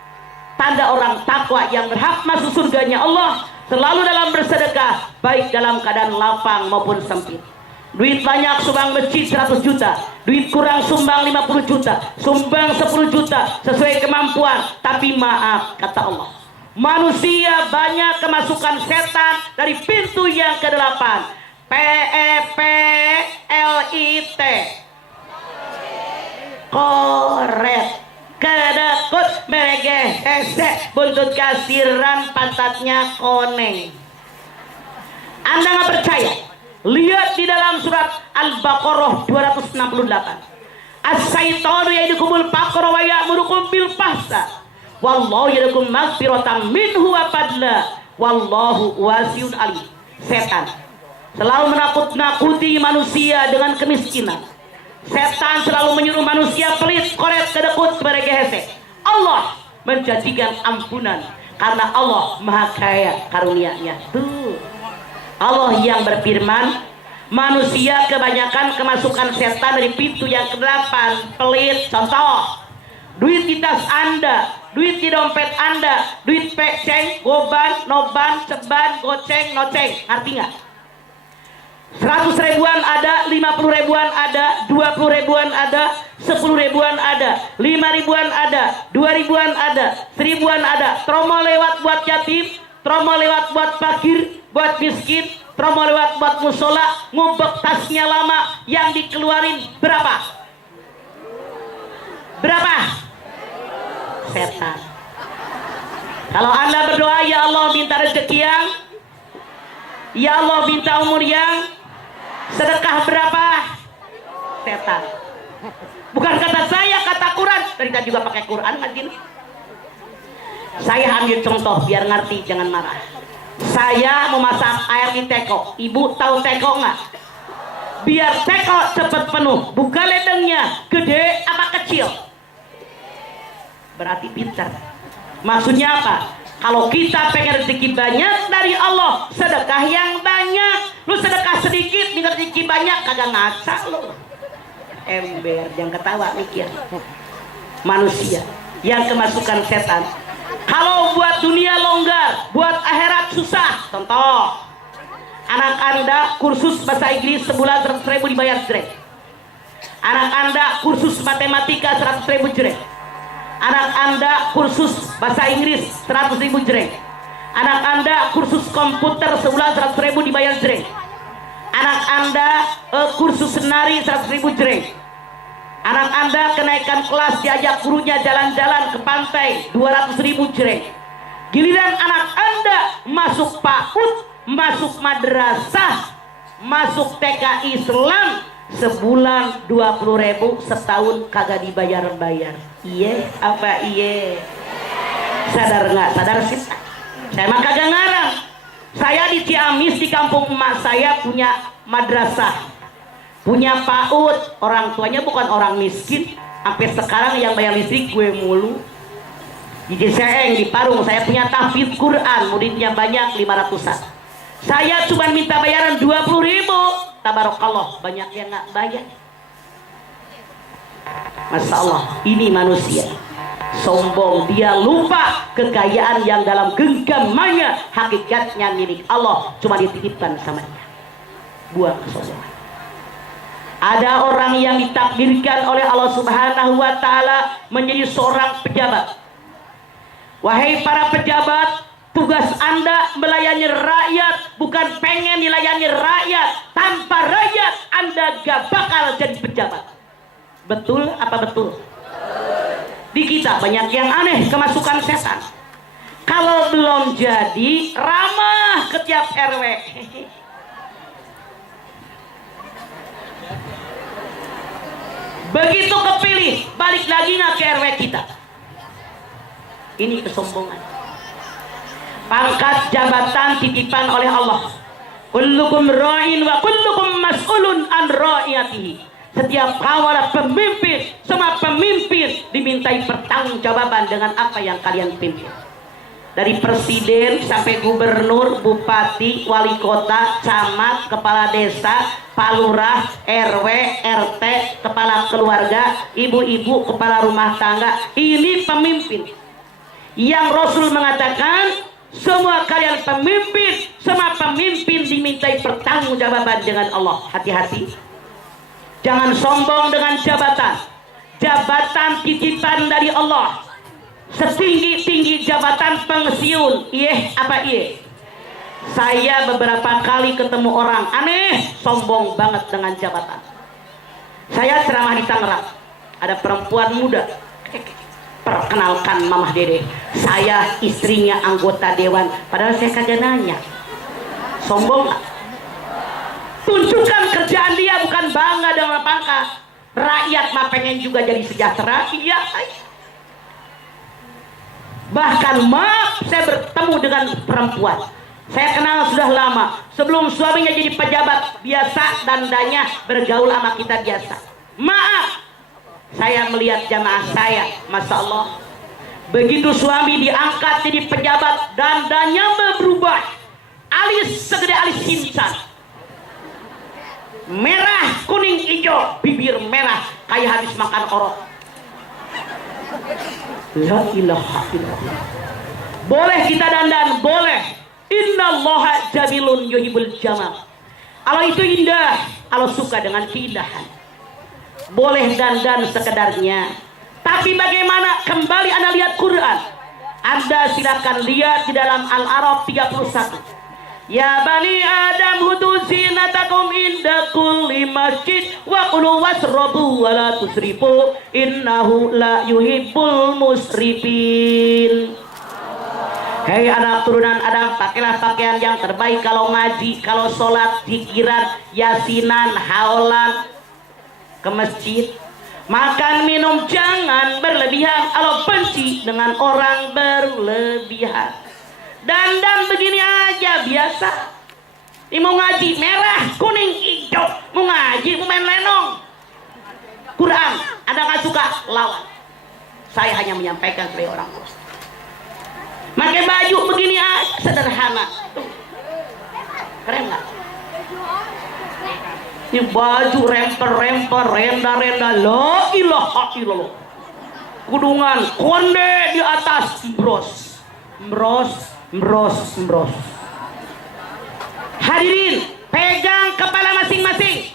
Tanda orang takwa yang berhak masuk surganya Allah selalu dalam bersedekah, baik dalam keadaan lapang maupun sempit. Duit banyak sumbang masjid 100 juta, duit kurang sumbang 50 juta, sumbang 10 juta sesuai kemampuan. Tapi maaf, kata Allah, manusia banyak kemasukan setan dari pintu yang ke-8. PEPLIT, koret, kedekut, merege, hesek, buntut kasiran, pantatnya koneng. Anda nggak percaya? Lihat di dalam surat Al-Baqarah 268. As-syaitanu ya'idukumul faqra wa ya'murukum bil fahsya wallahu yad'ukum maghfiratan minhu wa fadla wallahu wasi'un alim. Setan selalu menakut-nakuti manusia dengan kemiskinan. Setan selalu menyuruh manusia pelit, koret, kedekut kepada gehese. Allah menjanjikan ampunan karena Allah maha kaya karunia-Nya. Tuh Allah yang berfirman, manusia kebanyakan kemasukan setan dari pintu yang ke-8, pelit. Contoh, duit di tas Anda, duit di dompet Anda, duit peceng, goban, noban, ceban, goceng, noceng. Ngerti nggak? 100 ribuan ada, 50 ribuan ada, 20 ribuan ada, 10 ribuan ada, 5 ribuan ada, 2 ribuan ada, 1000-an ada. Tromol lewat buat yatim, tromol lewat buat fakir, buat miskin, tromol lewat buat musola. Ngubek tasnya lama, yang dikeluarin berapa? Berapa? Setan. Kalau Anda berdoa, ya Allah minta rezeki yang, ya Allah minta umur yang, sedekah berapa? Setan. Bukan kata saya, kata Quran. Tadi kita juga pakai Quran ngaji. Saya ambil contoh biar ngerti, jangan marah. Saya memasak air di teko. Ibu tahu teko nggak? Biar teko cepat penuh, buka ledengnya gede apa kecil? Berarti pintar. Maksudnya apa? Kalau kita pengen rezeki banyak dari Allah, sedekah yang banyak. Lu sedekah sedikit, minta rezeki banyak, kagak ngaca lu. Ember, jangan ketawa, mikir. Manusia yang kemasukan setan. Kalau buat dunia longgar, buat akhirat susah. Contoh, anak Anda kursus bahasa Inggris sebulan 100.000 dibayar jreng. Anak Anda kursus matematika 100.000 jreng. Anak Anda kursus bahasa Inggris 100.000 jreng. Anak Anda kursus komputer sebulan 100.000 dibayar jreng. Anak Anda kursus senari 100.000 jreng. Anak Anda kenaikan kelas, diajak gurunya jalan-jalan ke pantai 200.000 jreng. Giliran anak Anda masuk PAUD, masuk madrasah, masuk TK Islam, sebulan 20.000, setahun kagak dibayar-bayar. Iye apa iye? Sadar nggak? Sadar sih. Saya mah kagak ngarang. Saya di Ciamis, di kampung emak saya punya madrasah, punya PAUD. Orang tuanya bukan orang miskin. Sampai sekarang yang bayar listrik gue mulu. Di Ciseeng, di Parung, saya punya tahfidz Quran, muridnya banyak, 500-an. Saya cuma minta bayaran 20.000. Tabarakallah, banyak yang nggak bayar. Masya Allah, ini manusia sombong. Dia lupa kekayaan yang dalam genggamannya hakikatnya milik Allah, cuma dititipkan sama Dia. Buang kesombongan. Ada orang yang ditakdirkan oleh Allah Subhanahu wa Ta'ala menjadi seorang pejabat. Wahai para pejabat, tugas Anda melayani rakyat, bukan pengen dilayani rakyat. Tanpa rakyat Anda gak bakal jadi pejabat. Betul apa betul? Di kita banyak yang aneh, kemasukan setan. Kalau belum jadi, ramah ke tiap RW. Begitu kepilih, balik lagi nggak ke RW kita. Ini kesombongan. Pangkat jabatan titipan oleh Allah. Kullukum ra'in wa kullukum mas'ulun an ra'iyatihi. Setiap kau adalah pemimpin, semua pemimpin dimintai pertanggungjawaban dengan apa yang kalian pimpin. Dari presiden sampai gubernur, bupati, wali kota, camat, kepala desa, pak lurah, RW, RT, kepala keluarga, ibu-ibu, kepala rumah tangga. Ini pemimpin. Yang Rasul mengatakan, semua kalian pemimpin, semua pemimpin dimintai pertanggungjawaban dengan Allah. Hati-hati. Jangan sombong dengan jabatan. Jabatan titipan dari Allah. Setinggi-tinggi jabatan pensiun. Iye apa iye? Saya beberapa kali ketemu orang aneh, sombong banget dengan jabatan. Saya ceramah di Tangerang. Ada perempuan muda. Perkenalkan Mamah Dede. Saya istrinya anggota dewan. Padahal saya kagak nanya. Sombong gak? Tunjukkan kerjaan dia, bukan bangga dengan pangkat. Rakyat mah pengen juga jadi sejahtera. Iya. Bahkan maaf, saya bertemu dengan perempuan, saya kenal sudah lama, sebelum suaminya jadi pejabat biasa, dandanya bergaul sama kita biasa. Maaf, saya melihat jamaah saya, Masya Allah, begitu suami diangkat jadi pejabat, dandanya berubah, alis segede alis insan, merah, kuning, hijau, bibir merah kayak habis makan orok. La ilaha illallah. Boleh kita dandan, boleh. Innallaha jamilun yuhibbul jamal. Allah itu indah, Allah suka dengan keindahan. Boleh dandan sekedarnya. Tapi bagaimana? Kembali Anda lihat Quran. Anda silakan lihat di dalam Al-A'raf 31. Ya bani Adam hudu zinatakum inda kulli masjid wa kulu wasrabu wa la tusrifu innahu la yuhibbul musrifin. Hei anak turunan Adam, pakailah pakaian yang terbaik kalau ngaji, kalau sholat, zikiran, yasinan, haulan, ke masjid. Makan minum jangan berlebihan, Allah benci dengan orang berlebihan. Dandan begini aja biasa. Ini mau ngaji merah, kuning, hijau, mau ngaji, mau main lenong. Quran, Anda nggak suka, lawan. Saya hanya menyampaikan sebagai orang tua. Pakai baju begini aja, sederhana. Tuh. Keren nggak? Ini baju remper-remper, renda-renda, la ilaha illallah. Kudungan, konde di atas, mbros, mbros, mbros, mbros. Hadirin, pegang kepala masing-masing.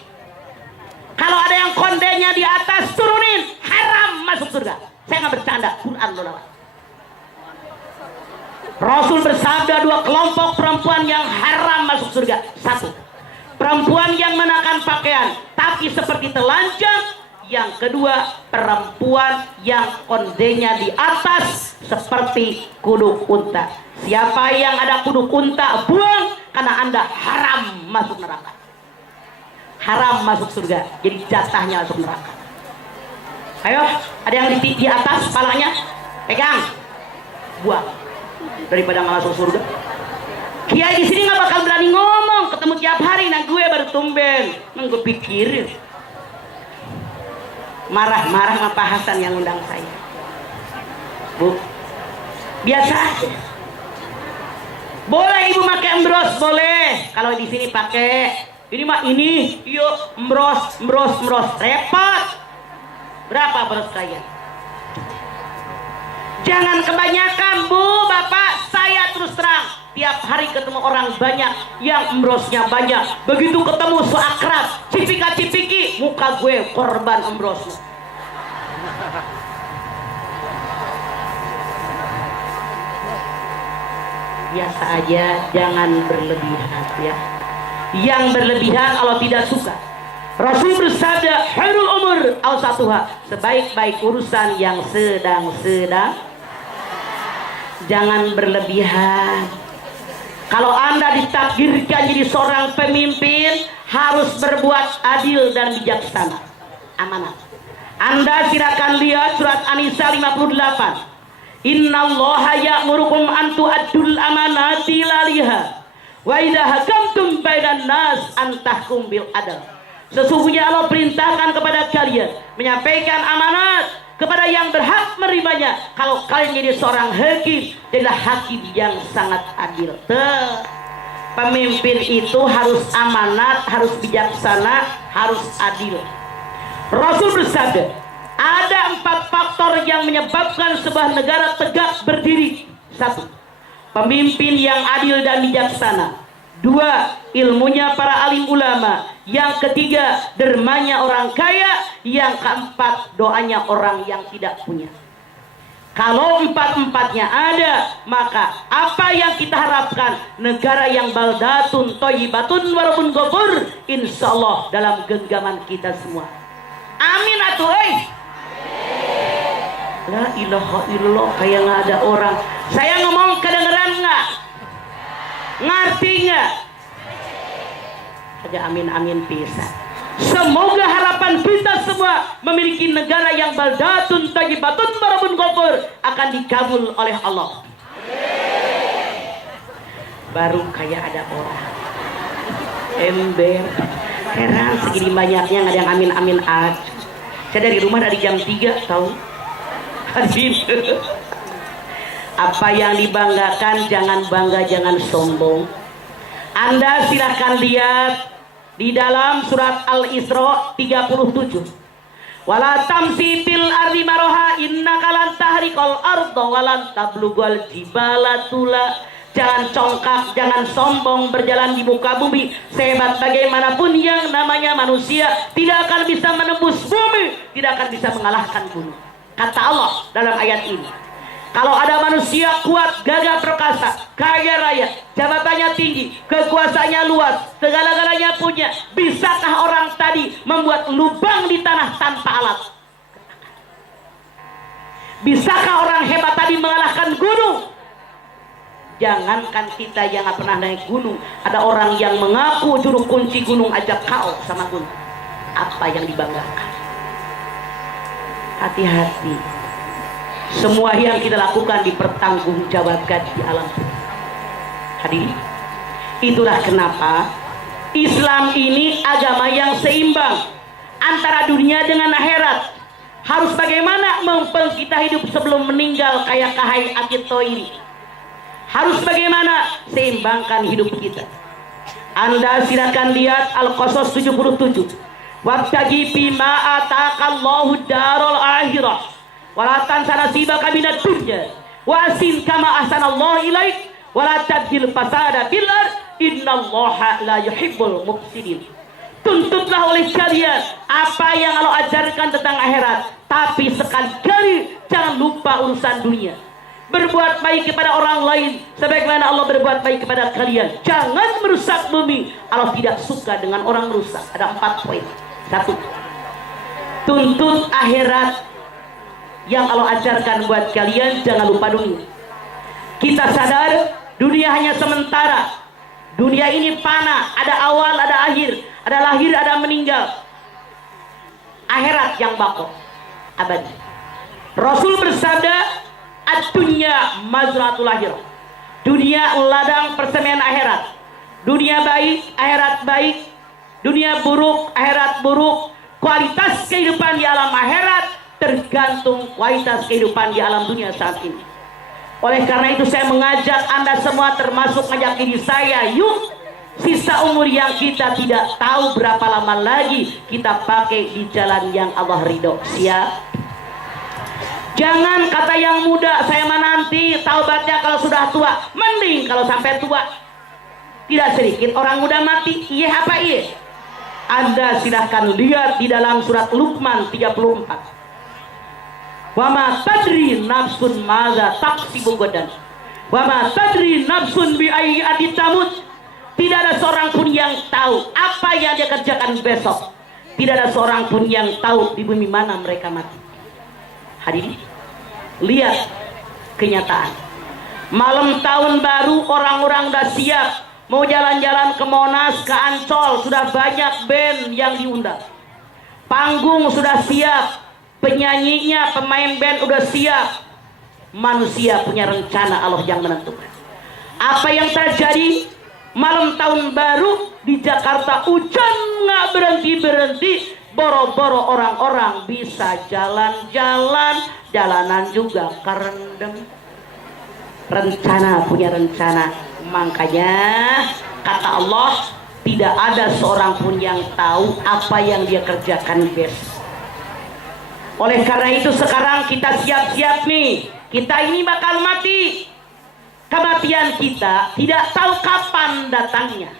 Kalau ada yang kondenya di atas, turunin, haram masuk surga. Saya nggak bercanda, Quran lo lewat. Rasul bersabda, dua kelompok perempuan yang haram masuk surga. Satu, perempuan yang menakan pakaian tapi seperti telanjang. Yang kedua, perempuan yang kondenya di atas seperti kuduk unta. Siapa yang ada kuduk unta, buang, karena Anda haram masuk neraka. Haram masuk surga, jadi jatahnya masuk neraka. Ayo, ada yang di atas kepalanya, pegang, buang, daripada nggak masuk surga. Kiai di sini nggak bakal berani ngomong, ketemu tiap hari, nah gue baru tumben, gue pikirin. Marah-marah sama Pak Hasan yang undang saya. Bu, biasa aja. Boleh ibu pakai embros, boleh. Kalau di sini pakai, ini mah ini, yuk embros, embros, embros, repot. Berapa embros kalian? Jangan kebanyakan bu, bapak. Saya terus terang, tiap hari ketemu orang banyak yang embrosnya banyak. Begitu ketemu seakrab, cipika-cipiki, muka gue korban embros. Biasa aja, jangan berlebihan ya. Yang berlebihan Allah tidak suka. Rasul bersabda, khairul umur awsatuha, sebaik-baik urusan yang sedang-sedang. Jangan berlebihan. Kalau Anda ditakdirkan jadi seorang pemimpin, harus berbuat adil dan bijaksana. Amanah. Anda silakan lihat surat An-Nisa 58. Innallaha ya'murukum an tu'addul amanati laliha wa idza hakamtum bainan nas an tahkum bil adl. Sesungguhnya Allah perintahkan kepada kalian menyampaikan amanat kepada yang berhak menerimanya. Kalau kalian jadi seorang hakim, adalah hakim yang sangat adil. Pemimpin itu harus amanat, harus bijaksana, harus adil. Rasul bersabda, ada 4 faktor yang menyebabkan sebuah negara tegak berdiri. 1, pemimpin yang adil dan bijaksana. 2, ilmunya para alim ulama. Yang ketiga, dermanya orang kaya. Yang keempat, doanya orang yang tidak punya. Kalau 4-empatnya ada, maka apa yang kita harapkan? Negara yang baldatun thayyibatun warabun ghafur, insyaallah dalam genggaman kita semua. Amin atuh euy. La ilaha illallah, kayak nggak ada orang. Saya ngomong kedengeran nggak? Ngerti nggak? Aja amin amin bisa. Semoga harapan kita semua kita memiliki negara yang baldatun thayyibatun warabun ghafur akan dikabul oleh Allah. Baru kayak ada orang ember, heran segini banyaknya nggak ada yang amin-amin aja. Saya dari rumah dari jam 3 tahu. Apa yang dibanggakan jangan bangga, jangan sombong. Anda silahkan lihat di dalam surat Al-Isra 37. Wala tamsi fil ardi maraha innaka lan tahriqal arda wa lan tablughal jibala tula. Jangan congkak, jangan sombong berjalan di muka bumi. Sehebat bagaimanapun yang namanya manusia tidak akan bisa menembus bumi, tidak akan bisa mengalahkan gunung. Kata Allah dalam ayat ini. Kalau ada manusia kuat, gagah perkasa, kaya raya, jabatannya tinggi, kekuasaannya luas, segala-galanya punya, bisakah orang tadi membuat lubang di tanah tanpa alat? Bisakah orang hebat tadi mengalahkan gunung? Jangankan kita yang nggak pernah naik gunung, ada orang yang mengaku juru kunci gunung aja kau sama gunung. Apa yang dibanggakan? Hati-hati. Semua yang kita lakukan dipertanggungjawabkan di alam. Hadirin, itulah kenapa Islam ini agama yang seimbang antara dunia dengan akhirat. Harus bagaimana kita hidup sebelum meninggal kayak kahai atitoiri. Harus bagaimana seimbangkan hidup kita. Anda silakan lihat Al-Qasas 77. Wabtagi bima ataqallahu darul akhirah wala tansa nasibaka minad dunya wa asin kama ahsanallahu ilaik wala tabghil fasada fil ard innallaha la yuhibbul mufsidin. Tuntutlah oleh kalian apa yang Allah ajarkan tentang akhirat, tapi sekali-kali jangan lupa urusan dunia. Berbuat baik kepada orang lain sebagaimana Allah berbuat baik kepada kalian. Jangan merusak bumi. Allah tidak suka dengan orang merusak. Ada 4 poin. 1. Tuntut akhirat yang Allah ajarkan buat kalian. Jangan lupa dunia. Kita sadar dunia hanya sementara. Dunia ini panah. Ada awal, ada akhir. Ada lahir, ada meninggal. Akhirat yang bako abadi. Rasul bersabda, ad-dunya mazratul akhirah. Dunia ladang persemaian akhirat. Dunia baik, akhirat baik. Dunia buruk, akhirat buruk. Kualitas kehidupan di alam akhirat tergantung kualitas kehidupan di alam dunia saat ini. Oleh karena itu saya mengajak Anda semua, termasuk ngajak diri saya, yuk sisa umur yang kita tidak tahu berapa lama lagi kita pakai di jalan yang Allah ridho. Siap? Jangan kata yang muda, saya mah nanti taubatnya kalau sudah tua. Mending kalau sampai tua. Tidak sedikit orang muda mati. Iya apa iya? Anda silahkan lihat di dalam surat Luqman 34. Wa ma tadri nafsun maza taksibu gadan. Wa ma tadri nafsun bi ayyi ardin tamut. Tidak ada seorang pun yang tahu apa yang dia kerjakan besok. Tidak ada seorang pun yang tahu di bumi mana mereka mati. Hadirin, lihat kenyataan. Malam tahun baru orang-orang udah siap mau jalan-jalan ke Monas, ke Ancol, sudah banyak band yang diundang. Panggung sudah siap, penyanyinya, pemain band udah siap. Manusia punya rencana, Allah yang menentukan. Apa yang terjadi malam tahun baru di Jakarta, hujan nggak berhenti-berhenti. Boro-boro orang-orang bisa jalan-jalan, jalanan juga kerendam. Rencana, punya rencana. Makanya kata Allah, tidak ada seorang pun yang tahu apa yang dia kerjakan besok. Oleh karena itu sekarang kita siap-siap nih. Kita ini bakal mati. Kematian kita tidak tahu kapan datangnya.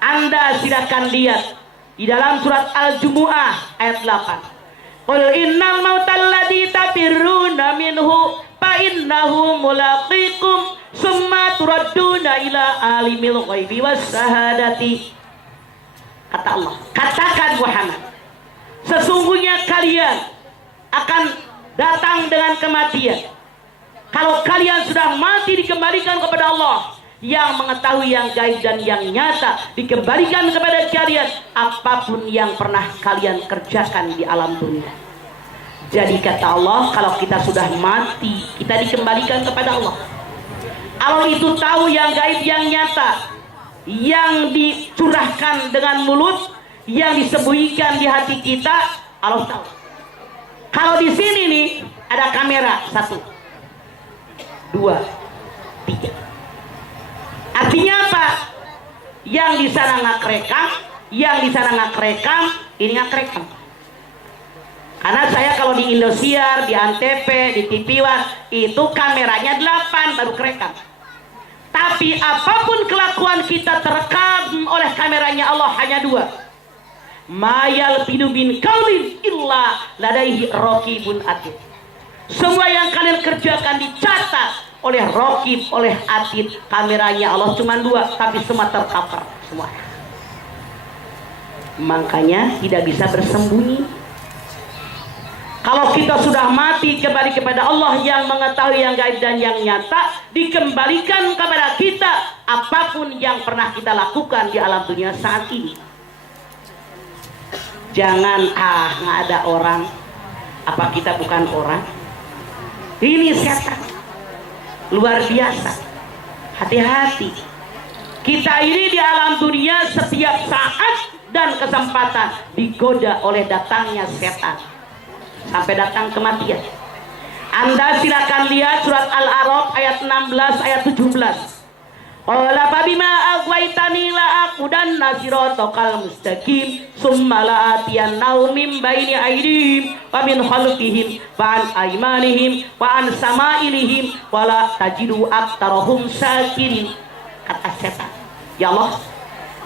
Anda silakan lihat di dalam surat Al-Jumu'ah ayat 8. Qul innal mautal ladzi tafirruna minhu fa innahu mulaqikum summa turadduna ila alimil ghaibi was syahadati. Kata Allah, katakan Muhammad, sesungguhnya kalian akan datang dengan kematian. Kalau kalian sudah mati dikembalikan kepada Allah yang mengetahui yang gaib dan yang nyata, dikembalikan kepada kalian apapun yang pernah kalian kerjakan di alam dunia. Jadi kata Allah, kalau kita sudah mati, kita dikembalikan kepada Allah. Allah itu tahu yang gaib yang nyata, yang dicurahkan dengan mulut, yang disembunyikan di hati kita, Allah tahu. Kalau di sini nih ada kamera 1, 2, 3. Artinya apa? Yang di sana nggak kerekam, yang di sana nggak kerekam, ini nggak kerekam. Karena saya kalau di Indosiar, di Antv, di TV One, itu kameranya 8 baru kerekam. Tapi apapun kelakuan kita terekam oleh kameranya Allah hanya 2. Mayal pinu bin qaulin illa ladaihi raqibun atid. Semua yang kalian kerjakan dicatat oleh raqib, oleh atid. Kameranya Allah cuma 2, tapi semua tercover semua. Makanya tidak bisa bersembunyi. Kalau kita sudah mati, kembali kepada Allah yang mengetahui yang gaib dan yang nyata, dikembalikan kepada kita apapun yang pernah kita lakukan di alam dunia saat ini. Jangan nggak ada orang, apa kita bukan orang? Ini setan luar biasa. Hati-hati. Kita ini di alam dunia setiap saat dan kesempatan digoda oleh datangnya setan sampai datang kematian. Anda silakan lihat surat Al-A'raf ayat 16 ayat 17. Qala fabima aghwaytani la aqudanna siratal mustaqim summa la atiyannahum min baini aydihim wa min khalfihim wa an aymanihim wa an sama'ilihim wa la tajidu aktsarahum syakirin. Kata setan, ya Allah,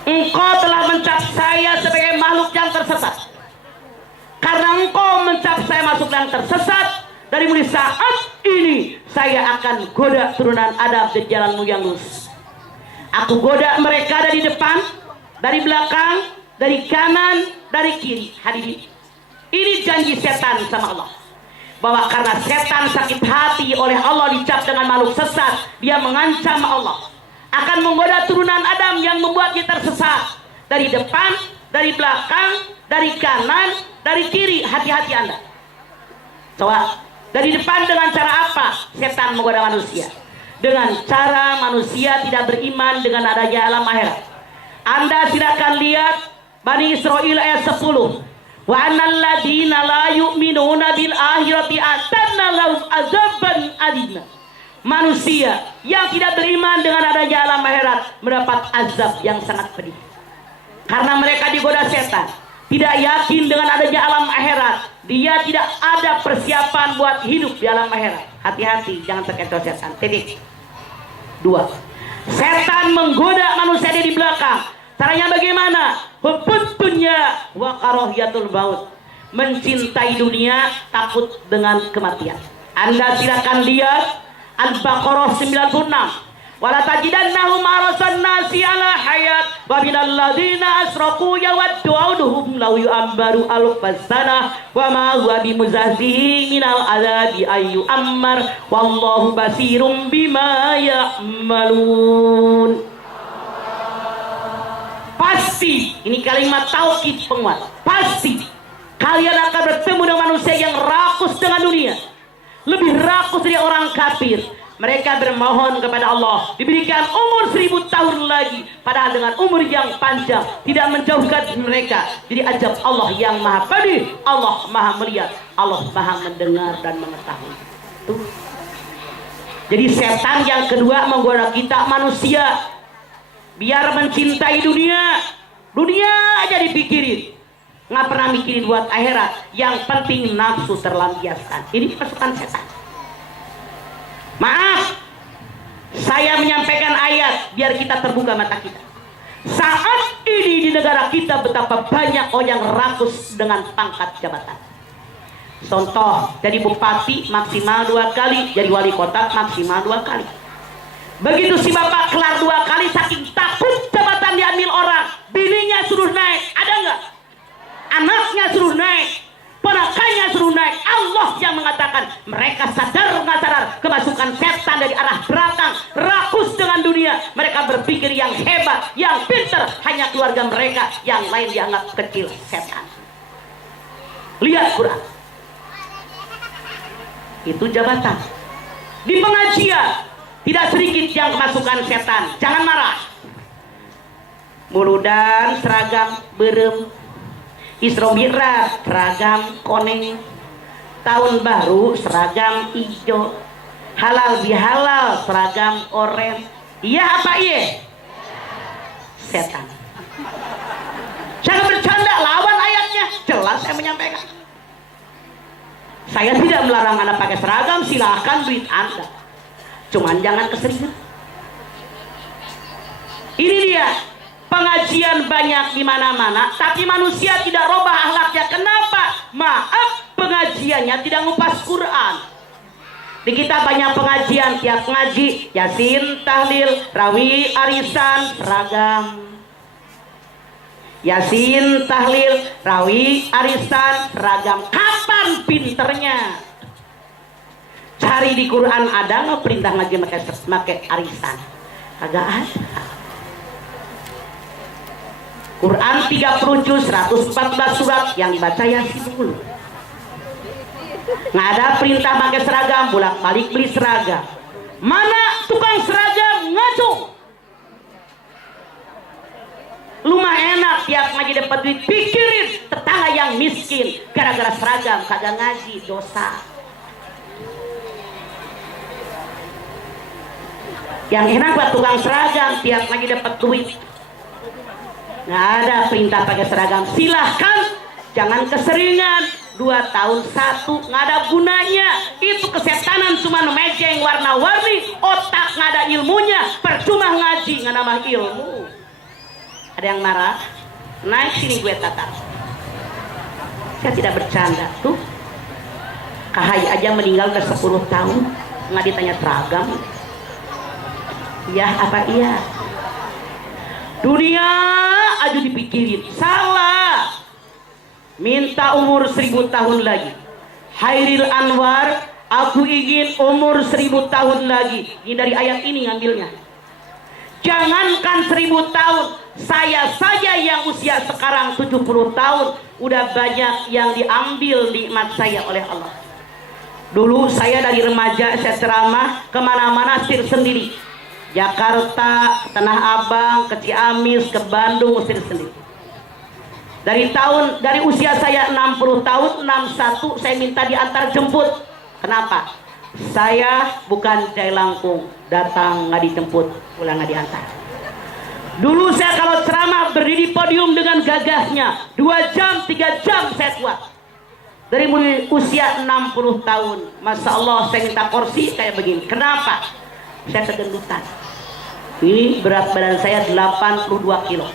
Engkau telah mencap saya sebagai makhluk yang tersesat. Karena Engkau mencap saya masuk yang tersesat, dari mulai saat ini saya akan goda turunan Adam di jalanmu yang lurus. Aku goda mereka dari depan, dari belakang, dari kanan, dari kiri. Hadirin, ini janji setan sama Allah, bahwa karena setan sakit hati oleh Allah dicap dengan makhluk sesat, dia mengancam Allah akan menggoda turunan Adam yang membuat dia tersesat dari depan, dari belakang, dari kanan, dari kiri. Hati-hati Anda. Coba, dari depan dengan cara apa setan menggoda manusia? Dengan cara manusia tidak beriman dengan adanya alam akhirat. Anda silakan lihat Bani Israil ayat 10. Wa annal ladina la yu'minuna bil akhirati atanna lahum azaban adina. Manusia yang tidak beriman dengan adanya alam akhirat mendapat azab yang sangat pedih. Karena mereka digoda setan, tidak yakin dengan adanya alam akhirat, dia tidak ada persiapan buat hidup di alam akhirat. Hati-hati, jangan terkecoh setan. Titik. 2. Setan menggoda manusia di belakang. Caranya bagaimana? Hubbuddunya wa karahiyatul maut. Mencintai dunia, takut dengan kematian. Anda silakan lihat Al-Baqarah 96. Wala tajidannahum arasan nasi ala hayat wa minal ladzina asraku yawaddu auduhum law yu'ammaru alfasana wa ma huwa bimuzahzihi minal azabi ayyu ammar wallahu basirum bima ya'malun. Pasti, ini kalimat taukid penguat, pasti kalian akan bertemu dengan manusia yang rakus dengan dunia, lebih rakus dari orang kafir. Mereka bermohon kepada Allah diberikan umur 1000 tahun lagi, padahal dengan umur yang panjang tidak menjauhkan mereka. Jadi ajab Allah yang maha pedih, Allah maha melihat, Allah maha mendengar dan mengetahui. Tuh. Jadi setan yang kedua menggoda kita manusia biar mencintai dunia. Dunia aja dipikirin, nggak pernah mikirin buat akhirat. Yang penting nafsu terlampiaskan. Ini pasukan setan. Maaf, saya menyampaikan ayat biar kita terbuka mata kita. Saat ini di negara kita betapa banyak orang yang rakus dengan pangkat jabatan. Contoh, jadi bupati maksimal 2 kali, jadi wali kota maksimal 2 kali. Begitu si bapak kelar 2 kali, saking takut jabatan diambil orang, bininya suruh naik, ada nggak? Anaknya suruh naik, ponakannya suruh naik, Allah roh yang mengatakan mereka sadar nggak sadar kemasukan setan dari arah belakang, rakus dengan dunia. Mereka berpikir yang hebat, yang pintar hanya keluarga mereka, yang lain dianggap kecil setan. Lihat Quran. Itu jabatan. Di pengajian tidak sedikit yang kemasukan setan. Jangan marah. Muludan seragam berem, Isra Mi'raj seragam koneng, tahun baru seragam hijau, halal bihalal seragam oranye. Iya apa iya? Setan. Jangan bercanda, lawan ayatnya. Jelas saya menyampaikan. Saya tidak melarang Anda pakai seragam, silahkan duit Anda. Cuman jangan keseringan. Ini dia. Pengajian banyak di mana-mana, tapi manusia tidak robah akhlaknya. Kenapa? Maaf, pengajiannya tidak ngupas Quran. Di kita banyak pengajian, tiap ngaji Yasin, tahlil, rawi, arisan, seragam. Yasin, tahlil, rawi, arisan, seragam. Kapan pinternya? Cari di Quran ada nggak perintah ngaji pakai arisan? Kagak ada. Quran 30 juz 114 surat yang dibaca Yasin dulu. Nggak ada perintah pakai seragam, bolak-balik beli seragam. Mana tukang seragam ngaco? Lu mah enak tiap ngaji dapat duit, pikirin tetangga yang miskin gara-gara seragam kagak ngaji, dosa. Yang enak buat tukang seragam tiap ngaji dapat duit. Nggak ada perintah pakai seragam. Silahkan, jangan keseringan. 2 tahun 1 nggak ada gunanya. Itu kesetanan, cuma mejeng warna-warni, otak nggak ada ilmunya, percuma ngaji nggak nambah ilmu. Ada yang marah? Naik sini gue tatar. Saya tidak bercanda tuh. Kahai aja meninggal ke 10 tahun nggak ditanya seragam. Iya apa iya? Dunia aja dipikirin, salah. Minta umur 1000 tahun lagi. Hairil Anwar, aku ingin umur 1000 tahun lagi. Ini dari ayat ini ngambilnya. Jangankan 1000 tahun, saya saja yang usia sekarang 70 tahun udah banyak yang diambil nikmat saya oleh Allah. Dulu saya dari remaja saya ceramah kemana-mana sendiri. Jakarta, Tanah Abang, ke Ciamis, ke Bandung, usir sendiri. Dari usia saya 60 tahun, 61 saya minta diantar jemput. Kenapa? Saya bukan Jai Langkung, datang nggak dijemput, pulang nggak diantar. Dulu saya kalau ceramah berdiri podium dengan gagahnya 2 jam, 3 jam saya kuat. Dari mulai usia 60 tahun, Masya Allah saya minta kursi kayak begini. Kenapa? Saya kegendutan. Ini berat badan saya 82 kilo.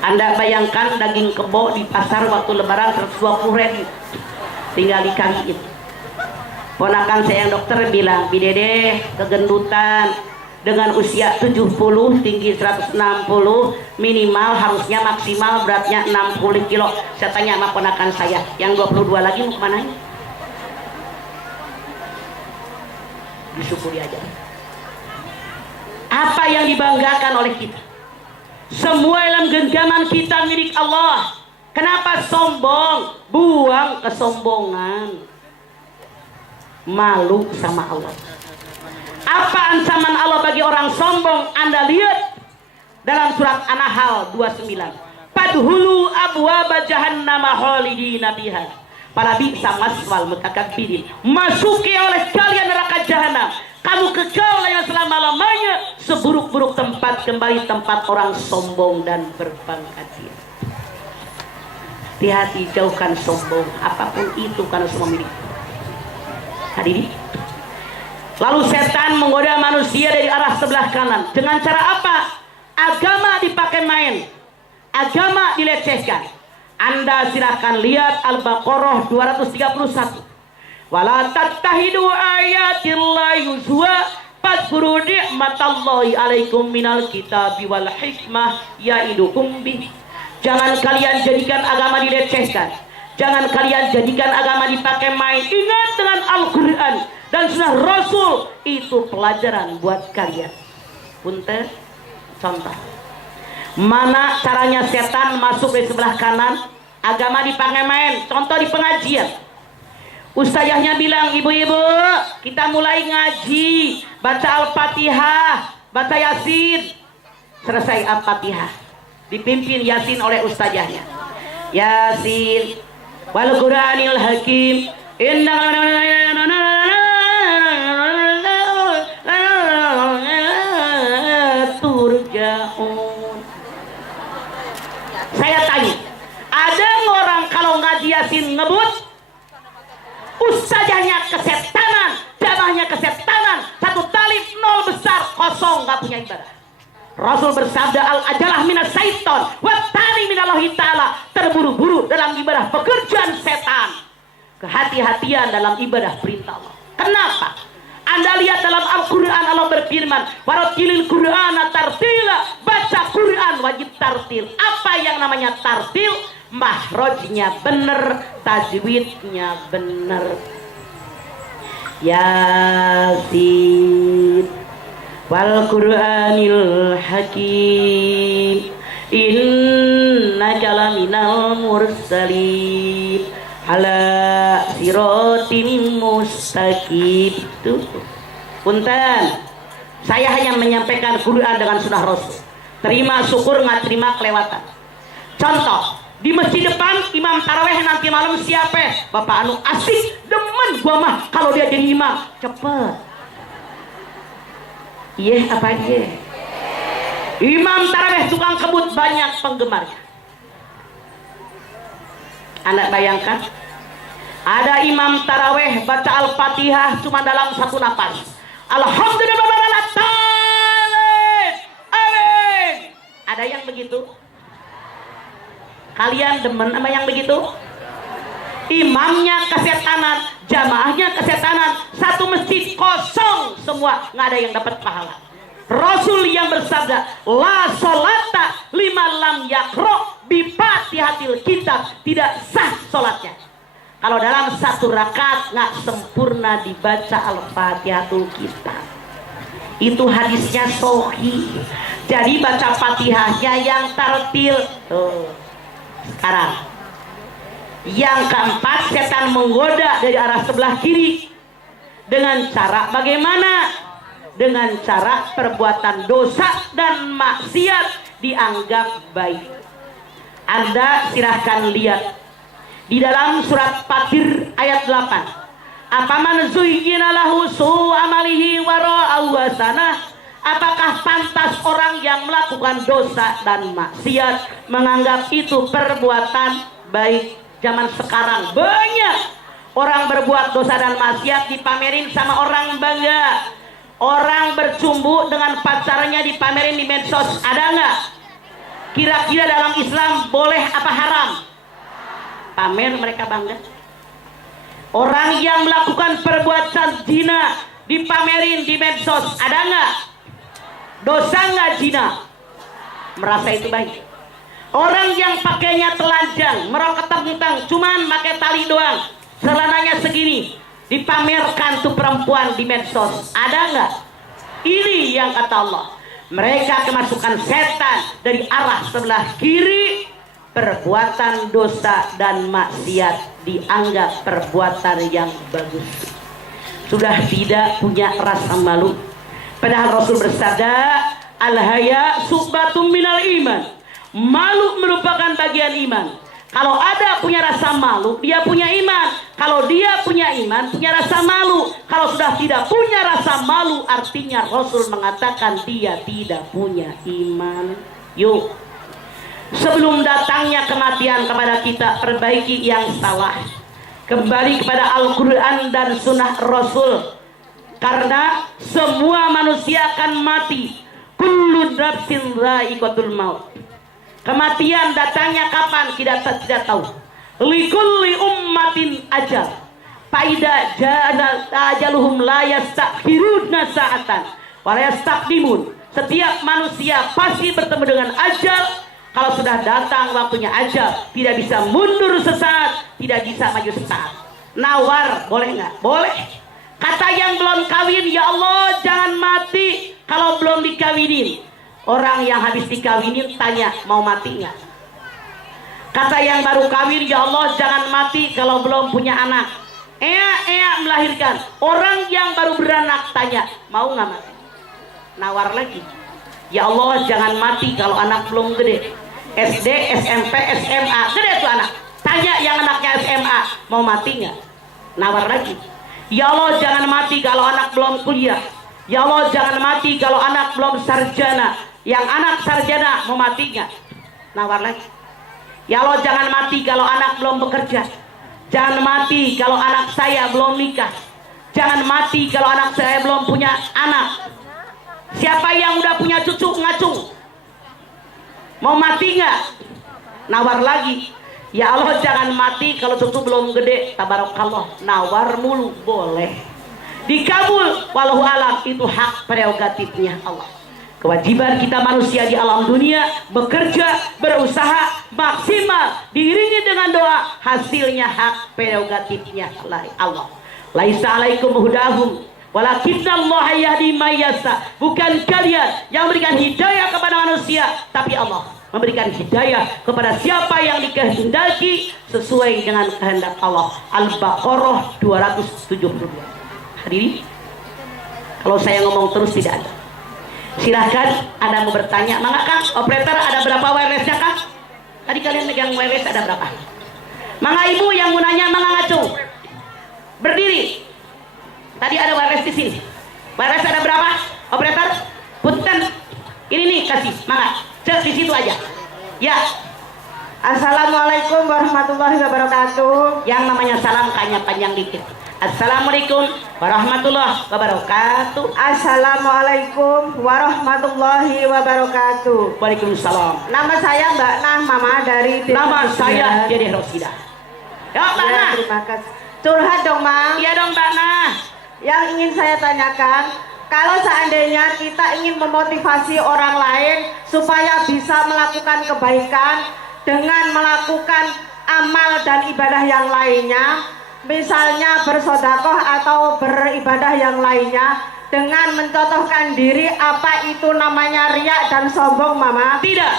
Anda bayangkan daging kebo di pasar waktu lebaran 120.000. Tinggal dikaliin. Ponakan saya yang dokter bilang, Bidede kegendutan dengan usia 70, tinggi 160, minimal harusnya maksimal beratnya 60 kilo. Saya tanya sama ponakan saya, yang 22 lagi mau kemana? Disyukuri aja. Apa yang dibanggakan oleh kita? Semua dalam genggaman kita milik Allah. Kenapa sombong? Buang kesombongan. Malu sama Allah. Apa ancaman Allah bagi orang sombong? Anda lihat dalam surat An-Nahl 29. Padhulu abwaaba jahannama khalidina fiha. Para bisa maswal mutakabbirin. Masuki oleh kalian neraka jahanam. Kamu kekal yang selama-lamanya. Seburuk-buruk tempat kembali tempat orang sombong dan berbangkat diri. Hati-hati, jauhkan sombong. Apapun itu karena semua milik. Hadirin. Lalu setan menggoda manusia dari arah sebelah kanan. Dengan cara apa? Agama dipakai main. Agama dilecehkan. Anda silahkan lihat Al-Baqarah 231. Wala tattahidu ayatillahi huzwa fadhkuru ni'matallahi alaikum minal kitabi wal hikmah ya'idukum bih. Jangan kalian jadikan agama dilecehkan. Jangan kalian jadikan agama dipakai main. Ingat dengan Al-Quran dan sunnah Rasul, itu pelajaran buat kalian. Punten, contoh. Mana caranya setan masuk dari sebelah kanan? Agama dipakai main. Contoh di pengajian. Ustazahnya bilang, ibu-ibu, kita mulai ngaji, baca Al-Fatihah, baca Yasin. Selesai Al-Fatihah, dipimpin Yasin oleh ustazahnya. Yasin, wal Qur'anil Hakim, turja'un. Saya tanya, ada orang kalau ngaji Yasin ngebut? Ustazahnya kesetanan, jamaahnya kesetanan, satu talib nol besar, kosong, gak punya ibadah. Rasul bersabda, al-ajalah minas syaiton wa tani minallahi ta'ala. Terburu-buru dalam ibadah pekerjaan setan, kehati-hatian dalam ibadah perintah Allah. Kenapa? Anda lihat dalam Al-Quran, Allah berfirman, warattilil Qur'ana tartila. Baca Quran wajib tartil. Apa yang namanya tartil? Mahrojnya bener, tajwidnya bener. Yasin wal Qur'anil Hakim, innaka laminal mursalin ala siratim mustaqim. Tuh. Punten, saya hanya menyampaikan Quran dengan sunnah Rasul. Terima syukur, nggak terima kelewatan. Contoh, di masjid depan imam taraweh nanti malam siapa? Bapak anu asik, demen gua mah kalau dia jadi imam. Cepet. Iya apa iya? Imam taraweh tukang kebut banyak penggemarnya. Anda bayangkan, ada imam taraweh baca Al-Fatihah cuma dalam satu napas. Alhamdulillah, amin. Ada yang begitu? Kalian demen sama yang begitu? Imamnya kesetanan, jamaahnya kesetanan, satu masjid kosong semua, nggak ada yang dapat pahala. Rasul yang bersabda, la sholata lima lam yakro bi fatihatil kitab, tidak sah sholatnya kalau dalam satu rakaat nggak sempurna dibaca Al-Fatihatul Kitab. Itu hadisnya sahih. Jadi baca Fatihahnya yang tartil. Tuh. Sekarang yang keempat, setan menggoda dari arah sebelah kiri. Dengan cara bagaimana? Dengan cara perbuatan dosa dan maksiat dianggap baik. Anda silahkan lihat di dalam surat Fatir ayat 8. Apaman zuyyina lahu su'u amalihi wa ra'ahu hasanah. Apakah pantas orang yang melakukan dosa dan maksiat menganggap itu perbuatan baik? Zaman sekarang banyak orang berbuat dosa dan maksiat dipamerin sama orang bangga. Orang bercumbu dengan pacarnya dipamerin di medsos. Ada nggak? Kira-kira dalam Islam boleh apa haram? Pamer, mereka bangga. Orang yang melakukan perbuatan zina dipamerin di medsos. Ada nggak? Dosa nggak zina? Merasa itu baik. Orang yang pakainya telanjang, merokok tentang, cuman pakai tali doang, celananya segini, dipamerkan tuh perempuan di medsos. Ada nggak? Ini yang kata Allah, mereka kemasukan setan dari arah sebelah kiri. Perbuatan dosa dan maksiat dianggap perbuatan yang bagus. Sudah tidak punya rasa malu. Padahal Rasul bersabda, al-haya su'batum minal iman. Malu merupakan bagian iman. Kalau ada punya rasa malu, dia punya iman. Kalau dia punya iman, punya rasa malu. Kalau sudah tidak punya rasa malu, artinya Rasul mengatakan dia tidak punya iman. Yuk, sebelum datangnya kematian kepada kita, perbaiki yang salah. Kembali kepada Al-Quran dan Sunnah Rasul. Karena semua manusia akan mati. Kullu nafsin dha'iqatul maut. Kematian datangnya kapan? Kita tidak tahu. Likulli ummatin ajal. Faida ja'ana ajaluhum la yastakhiruna sa'atan wa la yastaqdimun. Setiap manusia pasti bertemu dengan ajal. Kalau sudah datang waktunya ajal, tidak bisa mundur sesaat, tidak bisa maju sesaat. Nawar, boleh nggak? Boleh. Kata yang belum kawin, ya Allah jangan mati kalau belum dikawinin. Orang yang habis dikawinin tanya, mau mati nggak? Kata yang baru kawin, ya Allah jangan mati kalau belum punya anak. Melahirkan. Orang yang baru beranak tanya, mau nggak mati? Nawar lagi. Ya Allah jangan mati kalau anak belum gede. SD, SMP, SMA, gede tuh anak. Tanya yang anaknya SMA, mau mati nggak? Nawar lagi. Ya Allah jangan mati kalau anak belum kuliah. Ya Allah jangan mati kalau anak belum sarjana. Yang anak sarjana mau mati nggak? Nawar lagi. Ya Allah jangan mati kalau anak belum bekerja. Jangan mati kalau anak saya belum nikah. Jangan mati kalau anak saya belum punya anak. Siapa yang udah punya cucu ngacung? Mau mati nggak? Nawar lagi. Ya Allah jangan mati kalau cucu belum gede. Tabarakallah. Nawar mulu boleh. Dikabul. Wallahu alam, itu hak prerogatifnya Allah. Kewajiban kita manusia di alam dunia bekerja, berusaha maksimal, diiringi dengan doa, hasilnya hak prerogatifnya Allah. Laisa alaikum hudahum walakinnallaha yahdi may yasha. Bukan kalian yang memberikan hidayah kepada manusia, tapi Allah memberikan hidayah kepada siapa yang dikehendaki sesuai dengan kehendak Allah. Al-Baqarah 272. Hadirin, kalau saya ngomong terus tidak ada. Silahkan Anda mau bertanya. Mangga Kang, operator ada berapa wirelessnya Kang? Tadi kalian megang wireless ada berapa? Mangga ibu yang mau nanya, mangga ngacung. Berdiri. Tadi ada wireless di sini. Wireless ada berapa? Operator? Punten. Ini nih kasih, mangga. Cek di situ aja. Ya. Assalamualaikum warahmatullahi wabarakatuh. Yang namanya salam kayaknya panjang dikit. Assalamualaikum warahmatullahi wabarakatuh. Assalamualaikum warahmatullahi wabarakatuh. Waalaikumsalam. Nama saya Mbak Nah Mama dari Nama saya Dede Rosida. Ya Mbak Nah. Terima kasih. Curhat dong Mang. Iya dong Mbak Nah. Yang ingin saya tanyakan, kalau seandainya kita ingin memotivasi orang lain supaya bisa melakukan kebaikan dengan melakukan amal dan ibadah yang lainnya, misalnya bersodakoh atau beribadah yang lainnya, dengan mencontohkan diri, apa itu namanya riak dan sombong Mama? Tidak.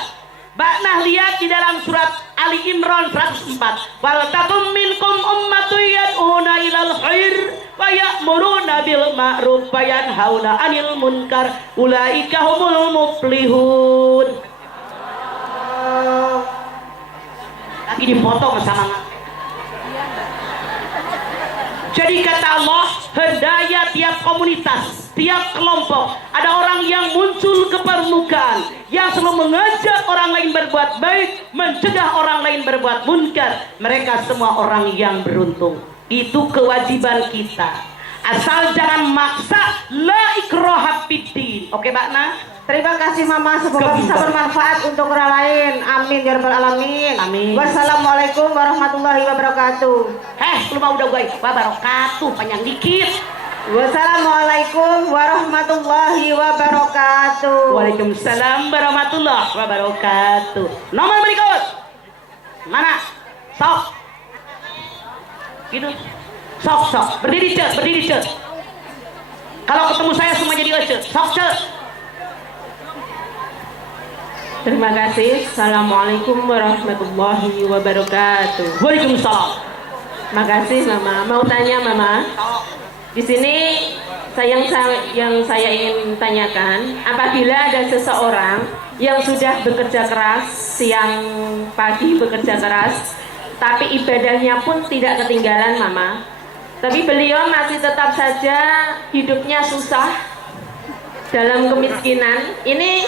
Mbak Nah lihat di dalam surat Ali Imran 104. Wal takum minkum ummatun yad'una ilal khair wa ya'muruna bil ma'ruf wa yanhauna 'anil munkar ulaika humul muflihun. Lagi dipotong sama. Jadi kata Allah, hendaknya tiap komunitas, tiap kelompok, ada orang yang muncul ke permukaan, yang selalu mengajak orang lain berbuat baik, mencegah orang lain berbuat munkar. Mereka semua orang yang beruntung. Itu kewajiban kita. Asal jangan maksa, la ikraha fiddin. Oke Mbak Nah? Terima kasih Mama, semoga bisa bermanfaat untuk orang lain. Amin ya rabbal alamin. Amin. Wassalamualaikum warahmatullahi wabarakatuh. Lu mah udah gue wabarakatuh panjang dikit. Wassalamualaikum warahmatullahi wabarakatuh. Waalaikumsalam warahmatullahi wabarakatuh. Nomor berikut. Mana? Sok. Gitu. Sok. Berdiri cek. Kalau ketemu saya semua jadi ece. Sok cek. Terima kasih. Assalamualaikum warahmatullahi wabarakatuh. Waalaikumsalam. Makasih Mama. Mau tanya Mama. Di sini yang saya ingin tanyakan, apabila ada seseorang yang sudah bekerja keras, siang pagi bekerja keras, tapi ibadahnya pun tidak ketinggalan Mama, tapi beliau masih tetap saja hidupnya susah dalam kemiskinan. Ini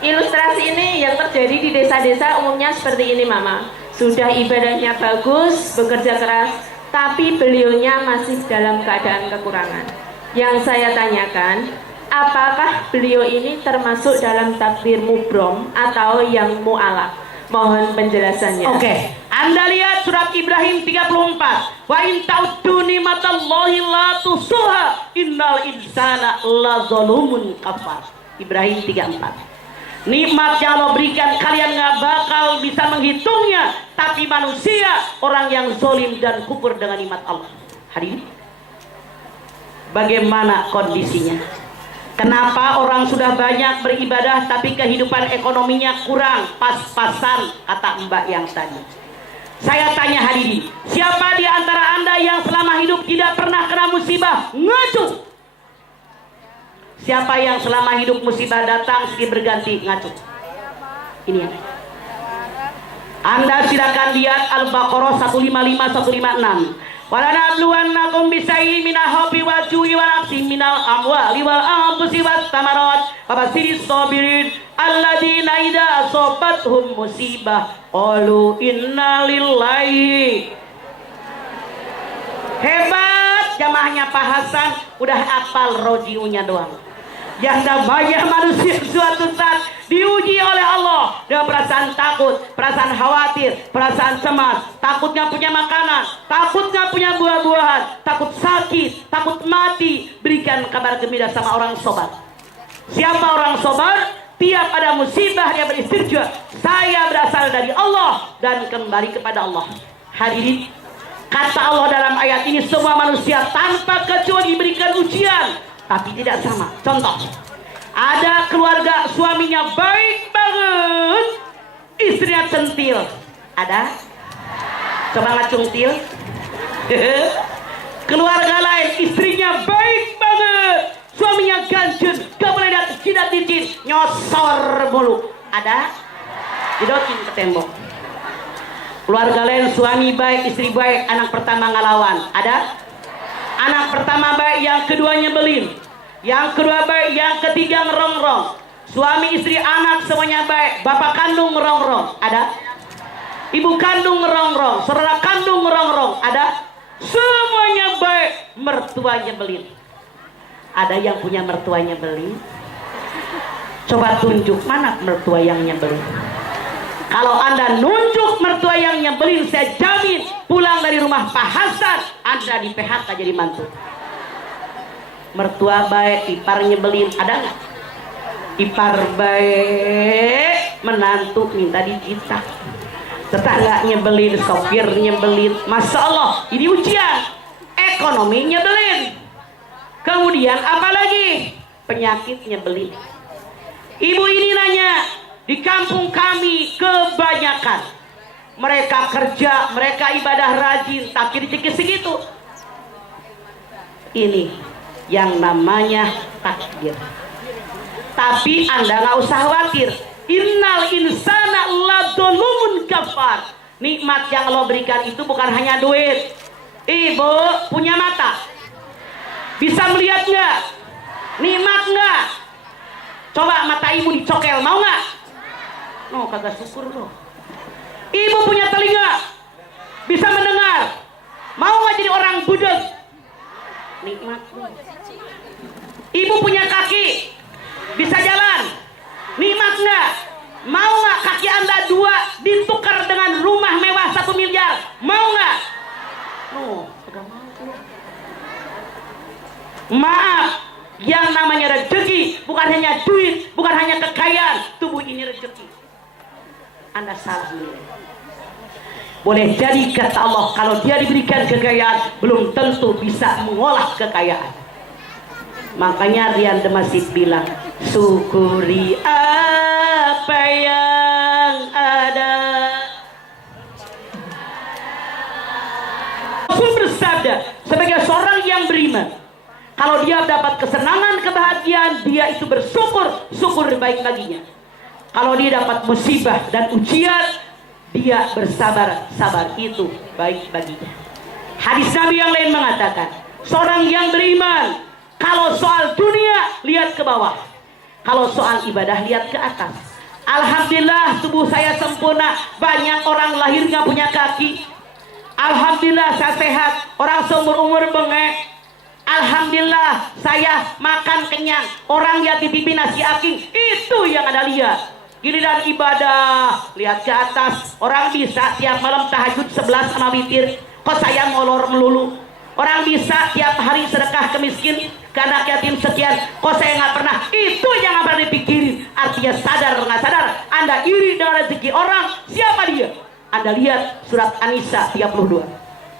ilustrasi ini yang terjadi di desa-desa umumnya seperti ini Mama. Sudah ibadahnya bagus, bekerja keras, tapi beliaunya masih dalam keadaan kekurangan. Yang saya tanyakan, apakah beliau ini termasuk dalam takdir mubrom atau yang mu'alaf? Mohon penjelasannya. Oke. Anda lihat surat Ibrahim 34. Wa in ta'uddu nimatallahi la tusuha innal insana la zalumun kafar. Ibrahim 34. Nikmat yang Allah berikan kalian nggak bakal bisa menghitungnya. Tapi manusia, orang yang zalim dan kufur dengan nikmat Allah. Hadirin, bagaimana kondisinya? Kenapa orang sudah banyak beribadah tapi kehidupan ekonominya kurang pas-pasan, kata Mbak yang tadi. Saya tanya hadirin, siapa di antara Anda yang selama hidup tidak pernah kena musibah? Ngacu. Siapa yang selama hidup musibah datang silih berganti ngacu? Ini ya. Anda silakan lihat Al-Baqarah 155 156. Walanabluwannakum bisyai'in minal khawfi wal ju'i wa naqsin minal amwali wal anfusi wat thamarat fabashiris sabirin alladzina idza asabathum musibah qalu inna lillahi. Hebat jamaahnya Pak Hasan, udah hafal rojiunya doang. Yang namanya manusia suatu saat diuji oleh Allah dengan perasaan takut, perasaan khawatir, perasaan cemas, takutnya punya makanan, takutnya punya buah-buahan, takut sakit, takut mati. Berikan kabar gembira sama orang sobat. Siapa orang sobat? Tiap ada musibah dia beristirja, saya berasal dari Allah dan kembali kepada Allah. Hadirin, kata Allah dalam ayat ini, semua manusia tanpa kecuali diberikan ujian, tapi tidak sama. Contoh, ada keluarga suaminya baik banget, istrinya centil. Ada? Coba ngacungtil. Keluarga lain, istrinya baik banget, suaminya ganjen, gak boleh jidat dicin, nyosor mulu. Ada? Didotin ke tembok. Keluarga lain, suami baik, istri baik, anak pertama ngelawan. Ada? Anak pertama baik, yang kedua nyebelin, yang kedua baik, yang ketiga ngerongrong. Suami, istri, anak semuanya baik, bapak kandung ngerongrong. Ada? Ibu kandung ngerongrong, saudara kandung ngerongrong. Ada? Semuanya baik, mertua nyebelin. Ada yang punya mertua nyebelin? Coba tunjuk mana mertua yang nyebelin. Kalau Anda nunjuk mertua yang nyebelin, saya jamin pulang dari rumah Pak Hasan Anda di PHK jadi mantu. Mertua baik, ipar nyebelin, ada nggak? Ipar baik, menantu minta dicita. Tetangga nyebelin, sopir nyebelin. Masya Allah, ini ujian. Ekonomi nyebelin. Kemudian apa lagi? Penyakit nyebelin. Ibu ini nanya, di kampung kami kebanyakan mereka kerja, mereka ibadah rajin, tapi dikit segitu. Ini yang namanya takdir. Tapi Anda nggak usah khawatir. Innal insana ladzalumun kafar. Nikmat yang Allah berikan itu bukan hanya duit. Ibu punya mata, bisa melihat nggak? Nikmat nggak? Coba mata ibu dicokel, mau nggak? Oh, kagak syukur loh. Ibu punya telinga, bisa mendengar, mau nggak jadi orang budeg? Nikmat. Ibu punya kaki, bisa jalan, nikmat nggak? Mau nggak kaki Anda dua ditukar dengan rumah mewah 1 miliar? Mau nggak? Oh, kagak mau. Maaf, yang namanya rezeki bukan hanya duit, bukan hanya kekayaan. Tubuh ini rezeki. Anda salah milih. Boleh jadi kata Allah, kalau dia diberikan kekayaan, belum tentu bisa mengolah kekayaan. Makanya Rian Demasif bilang, syukuri apa yang ada. Rasul bersabda, sebagai seorang yang beriman, kalau dia dapat kesenangan, kebahagiaan, dia itu bersyukur, syukur baik baginya. Kalau dia dapat musibah dan ujian, dia bersabar, sabar itu baik baginya. Hadis Nabi yang lain mengatakan, seorang yang beriman, kalau soal dunia lihat ke bawah, kalau soal ibadah lihat ke atas. Alhamdulillah tubuh saya sempurna, banyak orang lahir nggak punya kaki. Alhamdulillah saya sehat, orang seumur umur bengek. Alhamdulillah saya makan kenyang, orang lihat di TV nasi aking, itu yang Anda lihat. Giliran ibadah, lihat ke atas. Orang bisa tiap malam tahajud 11 sama witir, kok saya molor melulu. Orang bisa tiap hari sedekah ke miskin, ke anak yatim sekian, kok saya nggak pernah. Itu yang nggak pernah dipikirin. Artinya sadar nggak sadar, Anda iri dengan rezeki orang. Siapa dia? Anda lihat surat An-Nisa 32.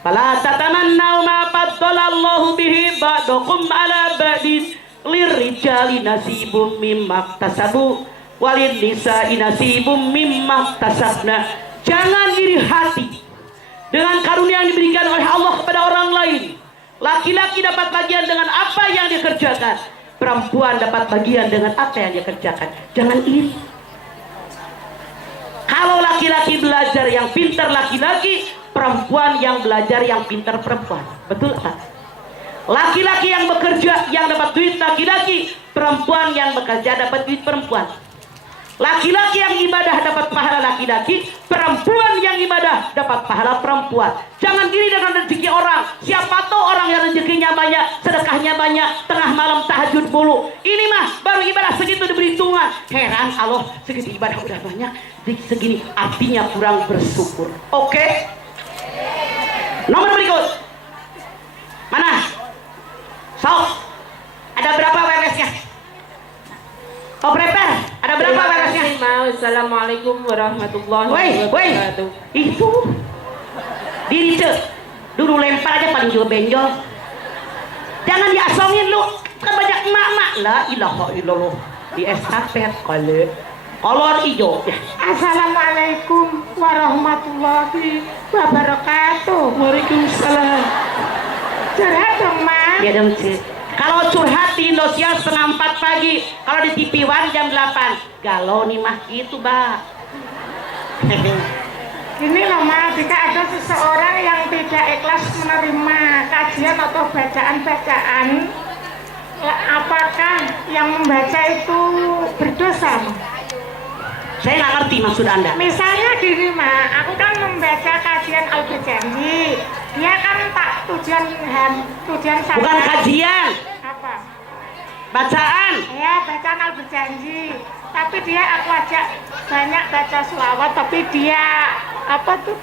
Fala tatamannau ma faddalallahu bihi ba'dakum ala ba'din lirrijali nasibum mimma iktasabu walin nisa'i nasibum mimma iktasabna. Jangan iri hati dengan karunia yang diberikan oleh Allah kepada orang lain. Laki-laki dapat bagian dengan apa yang dia kerjakan, perempuan dapat bagian dengan apa yang dia kerjakan. Jangan iri. Kalau laki-laki belajar yang pintar laki-laki, perempuan yang belajar yang pintar perempuan. Betul tak? Laki-laki yang bekerja yang dapat duit laki-laki, perempuan yang bekerja dapat duit perempuan. Laki-laki yang ibadah dapat pahala laki-laki, perempuan yang ibadah dapat pahala perempuan. Jangan iri dengan rezeki orang. Siapa tahu orang yang rezekinya banyak, sedekahnya banyak, tengah malam tahajud mulu. Ini mah baru ibadah segitu diberi hitungan. Heran Allah, segitu ibadah udah banyak, segini artinya kurang bersyukur. Oke. Nomor berikut. Mana? Sok. Ada berapa WRS-nya? Operator, ada berapa WRS-nya? Assalamualaikum warahmatullahi wabarakatuh. Itu diri cek. Dulu lempar aja paling juga benjol. Jangan diasongin lu. Kan banyak emak-emak. La ilaha illallah. Di estafet kali. Kolor hijau. Assalamualaikum warahmatullahi wabarakatuh. Waalaikumsalam. Curhat dong, Ma. Ya dong, Cik. Kalau curhat di Indosiar setengah 4 pagi, kalau di TV One jam 8. Galau nih mah gitu, Mbak. Gini loh, Ma, jika ada seseorang yang tidak ikhlas menerima kajian atau bacaan-bacaan, apakah yang membaca itu berdosa, Ma? Saya nggak ngerti maksud Anda. Misalnya gini, Ma, aku kan membaca kajian Al-Berjanji. Dia kan tujuan saya. Bukan kajian. Apa? Bacaan. Ya, bacaan Al-Berjanji. Tapi dia aku ajak banyak baca sholawat, tapi dia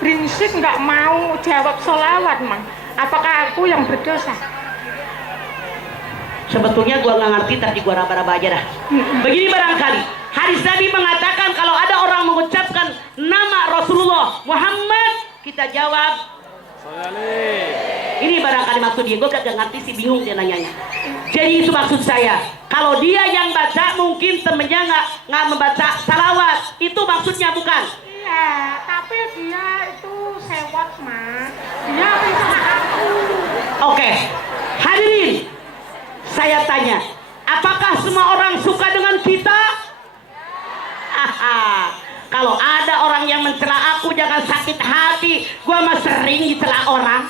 beringsik nggak mau jawab sholawat, Mang. Apakah aku yang berdosa? Sebetulnya gua nggak ngerti, tapi gua raba-raba aja dah. Begini barangkali, hadis Nabi mengatakan kalau ada orang mengucapkan nama Rasulullah Muhammad, kita jawab ini barangkali maksud dia. Gue kagak ngerti sih, bingung dia nanyanya. Jadi itu maksud saya. Kalau dia yang baca, mungkin temennya nggak membaca salawat. Itu maksudnya bukan? Iya, tapi dia itu sewot, Ma. Dia bisa aku. Oke, hadirin, saya tanya, apakah semua orang suka dengan kita? Kalau ada orang yang mencela aku, jangan sakit hati. Gua mah sering dicela orang,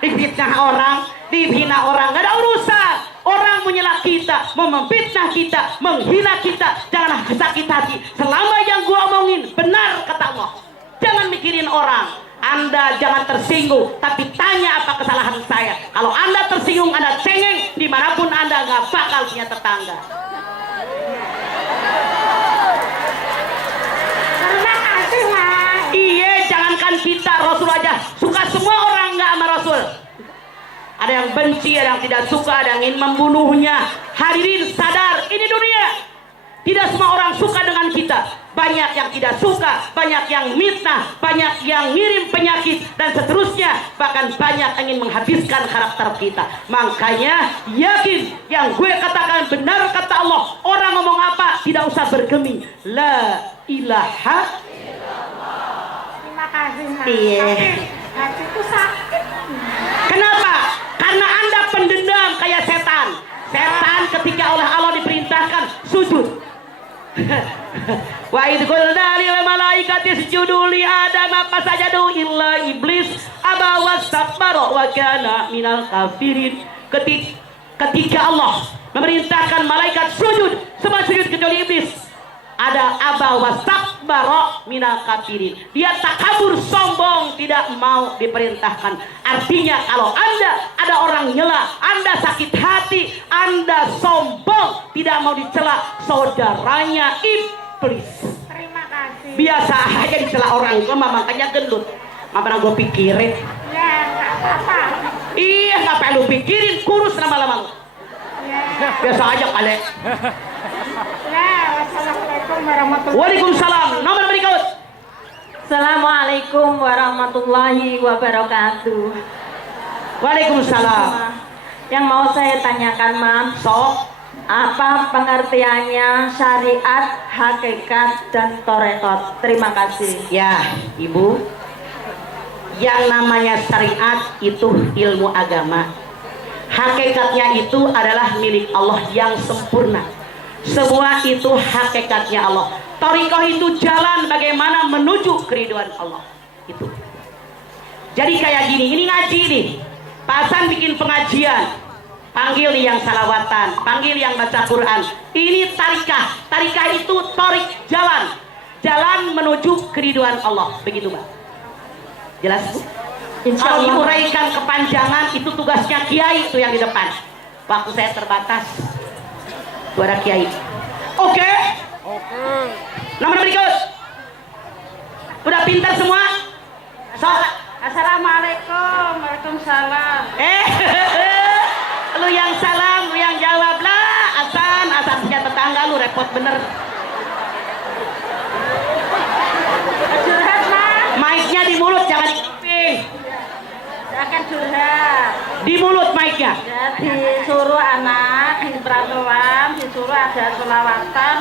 difitnah orang, dihina orang. Gak ada urusan. Orang menyela kita, memfitnah kita, menghina kita, janganlah sakit hati. Selama yang gua omongin benar kata Allah. Jangan mikirin orang. Anda jangan tersinggung, tapi tanya apa kesalahan saya. Kalau Anda tersinggung, Anda cengeng, dimanapun Anda gak bakal punya tetangga. Iya, jangankan kita, Rasul aja suka semua orang nggak sama Rasul. Ada yang benci, ada yang tidak suka, ada yang ingin membunuhnya. Hadirin sadar, ini dunia. Tidak semua orang suka dengan kita. Banyak yang tidak suka, banyak yang mitnah, banyak yang ngirim penyakit dan seterusnya. Bahkan banyak yang ingin menghabiskan karakter kita. Makanya yakin yang gue katakan benar kata Allah. Orang ngomong apa tidak usah bergeming. La ilaha. Terima kasih, Ma. Iya. Tapi hatiku sakit. Kenapa? Karena Anda pendendam kayak setan. Setan ketika oleh Allah diperintahkan sujud. Wa idh qulna lil malaikati isjudu li Adam fasajadu illa iblis aba wastakbara wa kana minal kafirin. Ketika Allah memerintahkan malaikat sujud, semua sujud kecuali iblis. Ada aba wastakbara minal kafirin. Dia takabur, sombong, tidak mau diperintahkan. Artinya kalau Anda ada orang nyela, Anda sakit hati, Anda sombong, tidak mau dicela, saudaranya iblis. Terima kasih. Biasa aja dicela orang, gue makanya gendut. Gak pernah gue pikirin. Ya, nggak apa-apa. Iya, ngapain lu pikirin, kurus lama-lama lu. Ya, Biasa aja kali. Ya, wassalamualaikum warahmatullahi Waalaikumsalam. Nomor berikut. Assalamualaikum warahmatullahi wabarakatuh. Waalaikumsalam. Yang mau saya tanyakan, Mam, Sok. apa pengertiannya syariat, hakikat, dan torekot? Terima kasih. Ya, Ibu. Yang namanya syariat itu ilmu agama. Hakikatnya itu adalah milik Allah yang sempurna. Semua itu hakikatnya Allah. Thariqah itu jalan bagaimana menuju keridhaan Allah. Itu. Jadi kayak gini, ini ngaji nih. Pak Hasan bikin pengajian. Panggil yang salawatan, panggil yang baca Quran. Ini tarikah. Tarikah itu thariq, jalan. Jalan menuju keridhaan Allah. Begitu, Mbak. Jelas, Bu? Kalau diuraikan kepanjangan itu tugasnya kiai itu yang di depan. Waktu saya terbatas. Suara kiai. Oke? Nomor berikut. Udah pintar semua? Assalamualaikum. Waalaikumsalam. Lu yang salam, lu yang jawab lah. Asan punya tetangga lu repot bener. Curhat, Mas. Mic-nya di mulut, jangan di kuping. Akan curhat. Di mulut mic-nya. Ya, disuruh anak di perantauan, disuruh ada sholawatan,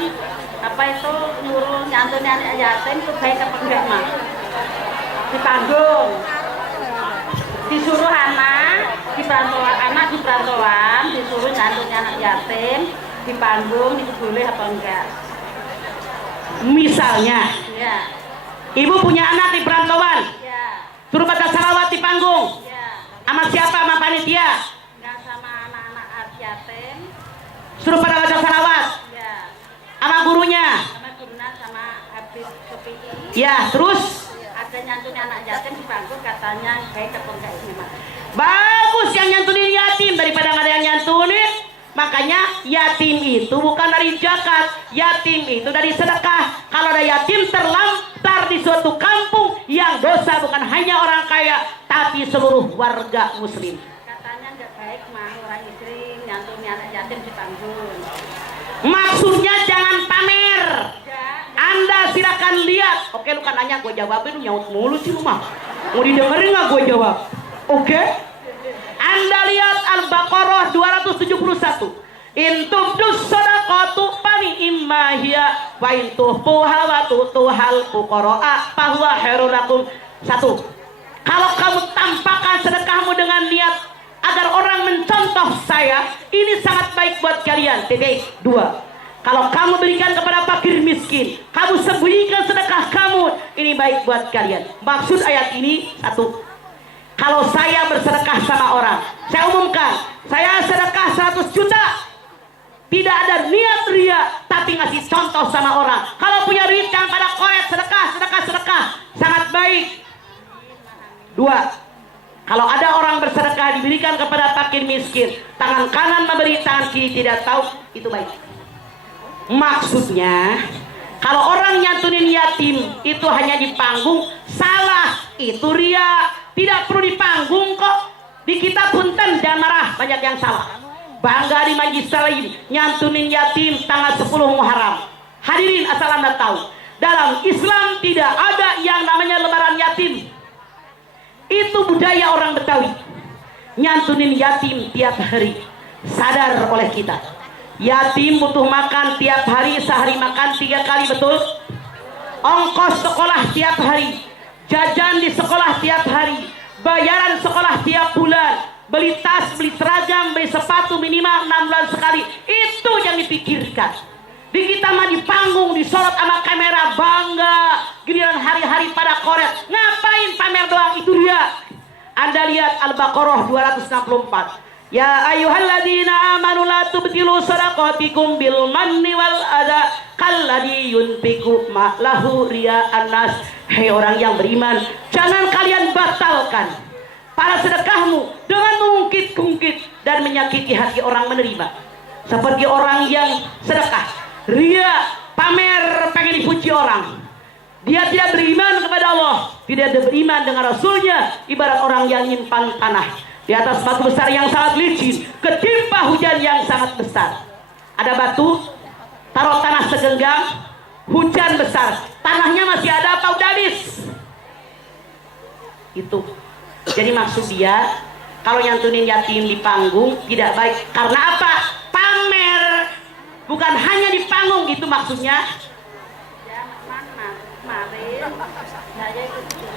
apa itu nyuruh nyantuni anak yatim itu baik apa enggak, Mas? Di panggung. Disuruh anak di perantauan, disuruh nyantuni anak yatim di panggung itu boleh apa enggak? Misalnya, Ya, ibu punya anak di perantauan, ya, suruh baca salawat di panggung. ya. Sama siapa? Sama panitia. Enggak sama anak-anak yatim. Suruh pada baca salawat. Ya, Sama gurunya. sama gurunya sama Habib Sofi'i. Ya, terus Ada nyantuni anak yatim di panggung katanya baik apa enggak ini, Mas? bagus yang nyantunin yatim daripada nggak ada yang nyantunin. Makanya yatim itu bukan dari zakat, yatim itu dari sedekah. Kalau ada yatim terlantar di suatu kampung, yang dosa bukan hanya orang kaya, tapi seluruh warga muslim. Katanya enggak baik mah orang istri nyantuni anak yatim di panggung. Maksudnya jangan pamer. Enggak. Anda silakan lihat. Oke, lu kan nanya, gue jawabin, lu nyaut mulu sih rumah. Mau didengerin nggak gue jawab? Oke. Anda lihat Al-Baqarah 271. In tubdus shadaqatu fami imma hiya wa in tuhfuha wa tutuhal fuqara fa huwa khairul lakum. Satu. Kalau kamu tampakkan sedekahmu dengan niat agar orang mencontoh saya, ini sangat baik buat kalian. Titik. Dua. Kalau kamu berikan kepada fakir miskin, kamu sembunyikan sedekah kamu, ini baik buat kalian. Maksud ayat ini satu. Kalau saya bersedekah sama orang, saya umumkan, saya sedekah 100 juta. Tidak ada niat ria, tapi ngasih contoh sama orang. Kalau punya duit jangan pada koret, sedekah. Sangat baik. Dua. Kalau ada orang bersedekah diberikan kepada fakir miskin, tangan kanan memberi, tangan kiri tidak tahu, itu baik. Maksudnya, kalau orang nyantunin yatim itu hanya di panggung, salah, itu ria. Tidak perlu di panggung kok. Di kita punten, jangan marah, banyak yang salah. Bangga di majlis salim, nyantunin yatim tanggal 10 Muharram. Hadirin asal Anda tahu, dalam Islam tidak ada yang namanya lebaran yatim. Itu budaya orang Betawi. Nyantunin yatim tiap hari. Sadar oleh kita. Yatim butuh makan tiap hari, sehari makan 3 kali, betul? Ongkos sekolah tiap hari, jajan di sekolah tiap hari, bayaran sekolah tiap bulan, beli tas, beli seragam, beli sepatu minimal 6 bulan sekali. Itu yang dipikirkan. Di kita mah di panggung, disorot sama kamera, bangga. Giliran hari-hari pada koret. Ngapain pamer doang, itu dia. Anda lihat Al-Baqarah 264. Ya ayyuhalladzina amanu la tubtilu shadaqatikum bil manni wal adha kalladzi yunfiqu ma lahu riya'an nas. Hei orang yang beriman, jangan kalian batalkan para sedekahmu dengan mengungkit-ungkit dan menyakiti hati orang menerima. Seperti orang yang sedekah ria, pamer, pengen dipuji orang. Dia tidak beriman kepada Allah, tidak beriman dengan Rasulnya. Ibarat orang yang nyimpan tanah, Di atas batu besar yang sangat licin, ketimpa hujan yang sangat besar. Ada batu, taruh tanah segenggam, hujan besar, tanahnya masih ada apa udah habis? Itu. Jadi maksud dia, kalau nyantunin yatim di panggung tidak baik. Karena apa? Pamer. Bukan hanya di panggung, itu maksudnya. Ya, kemarin saya ikut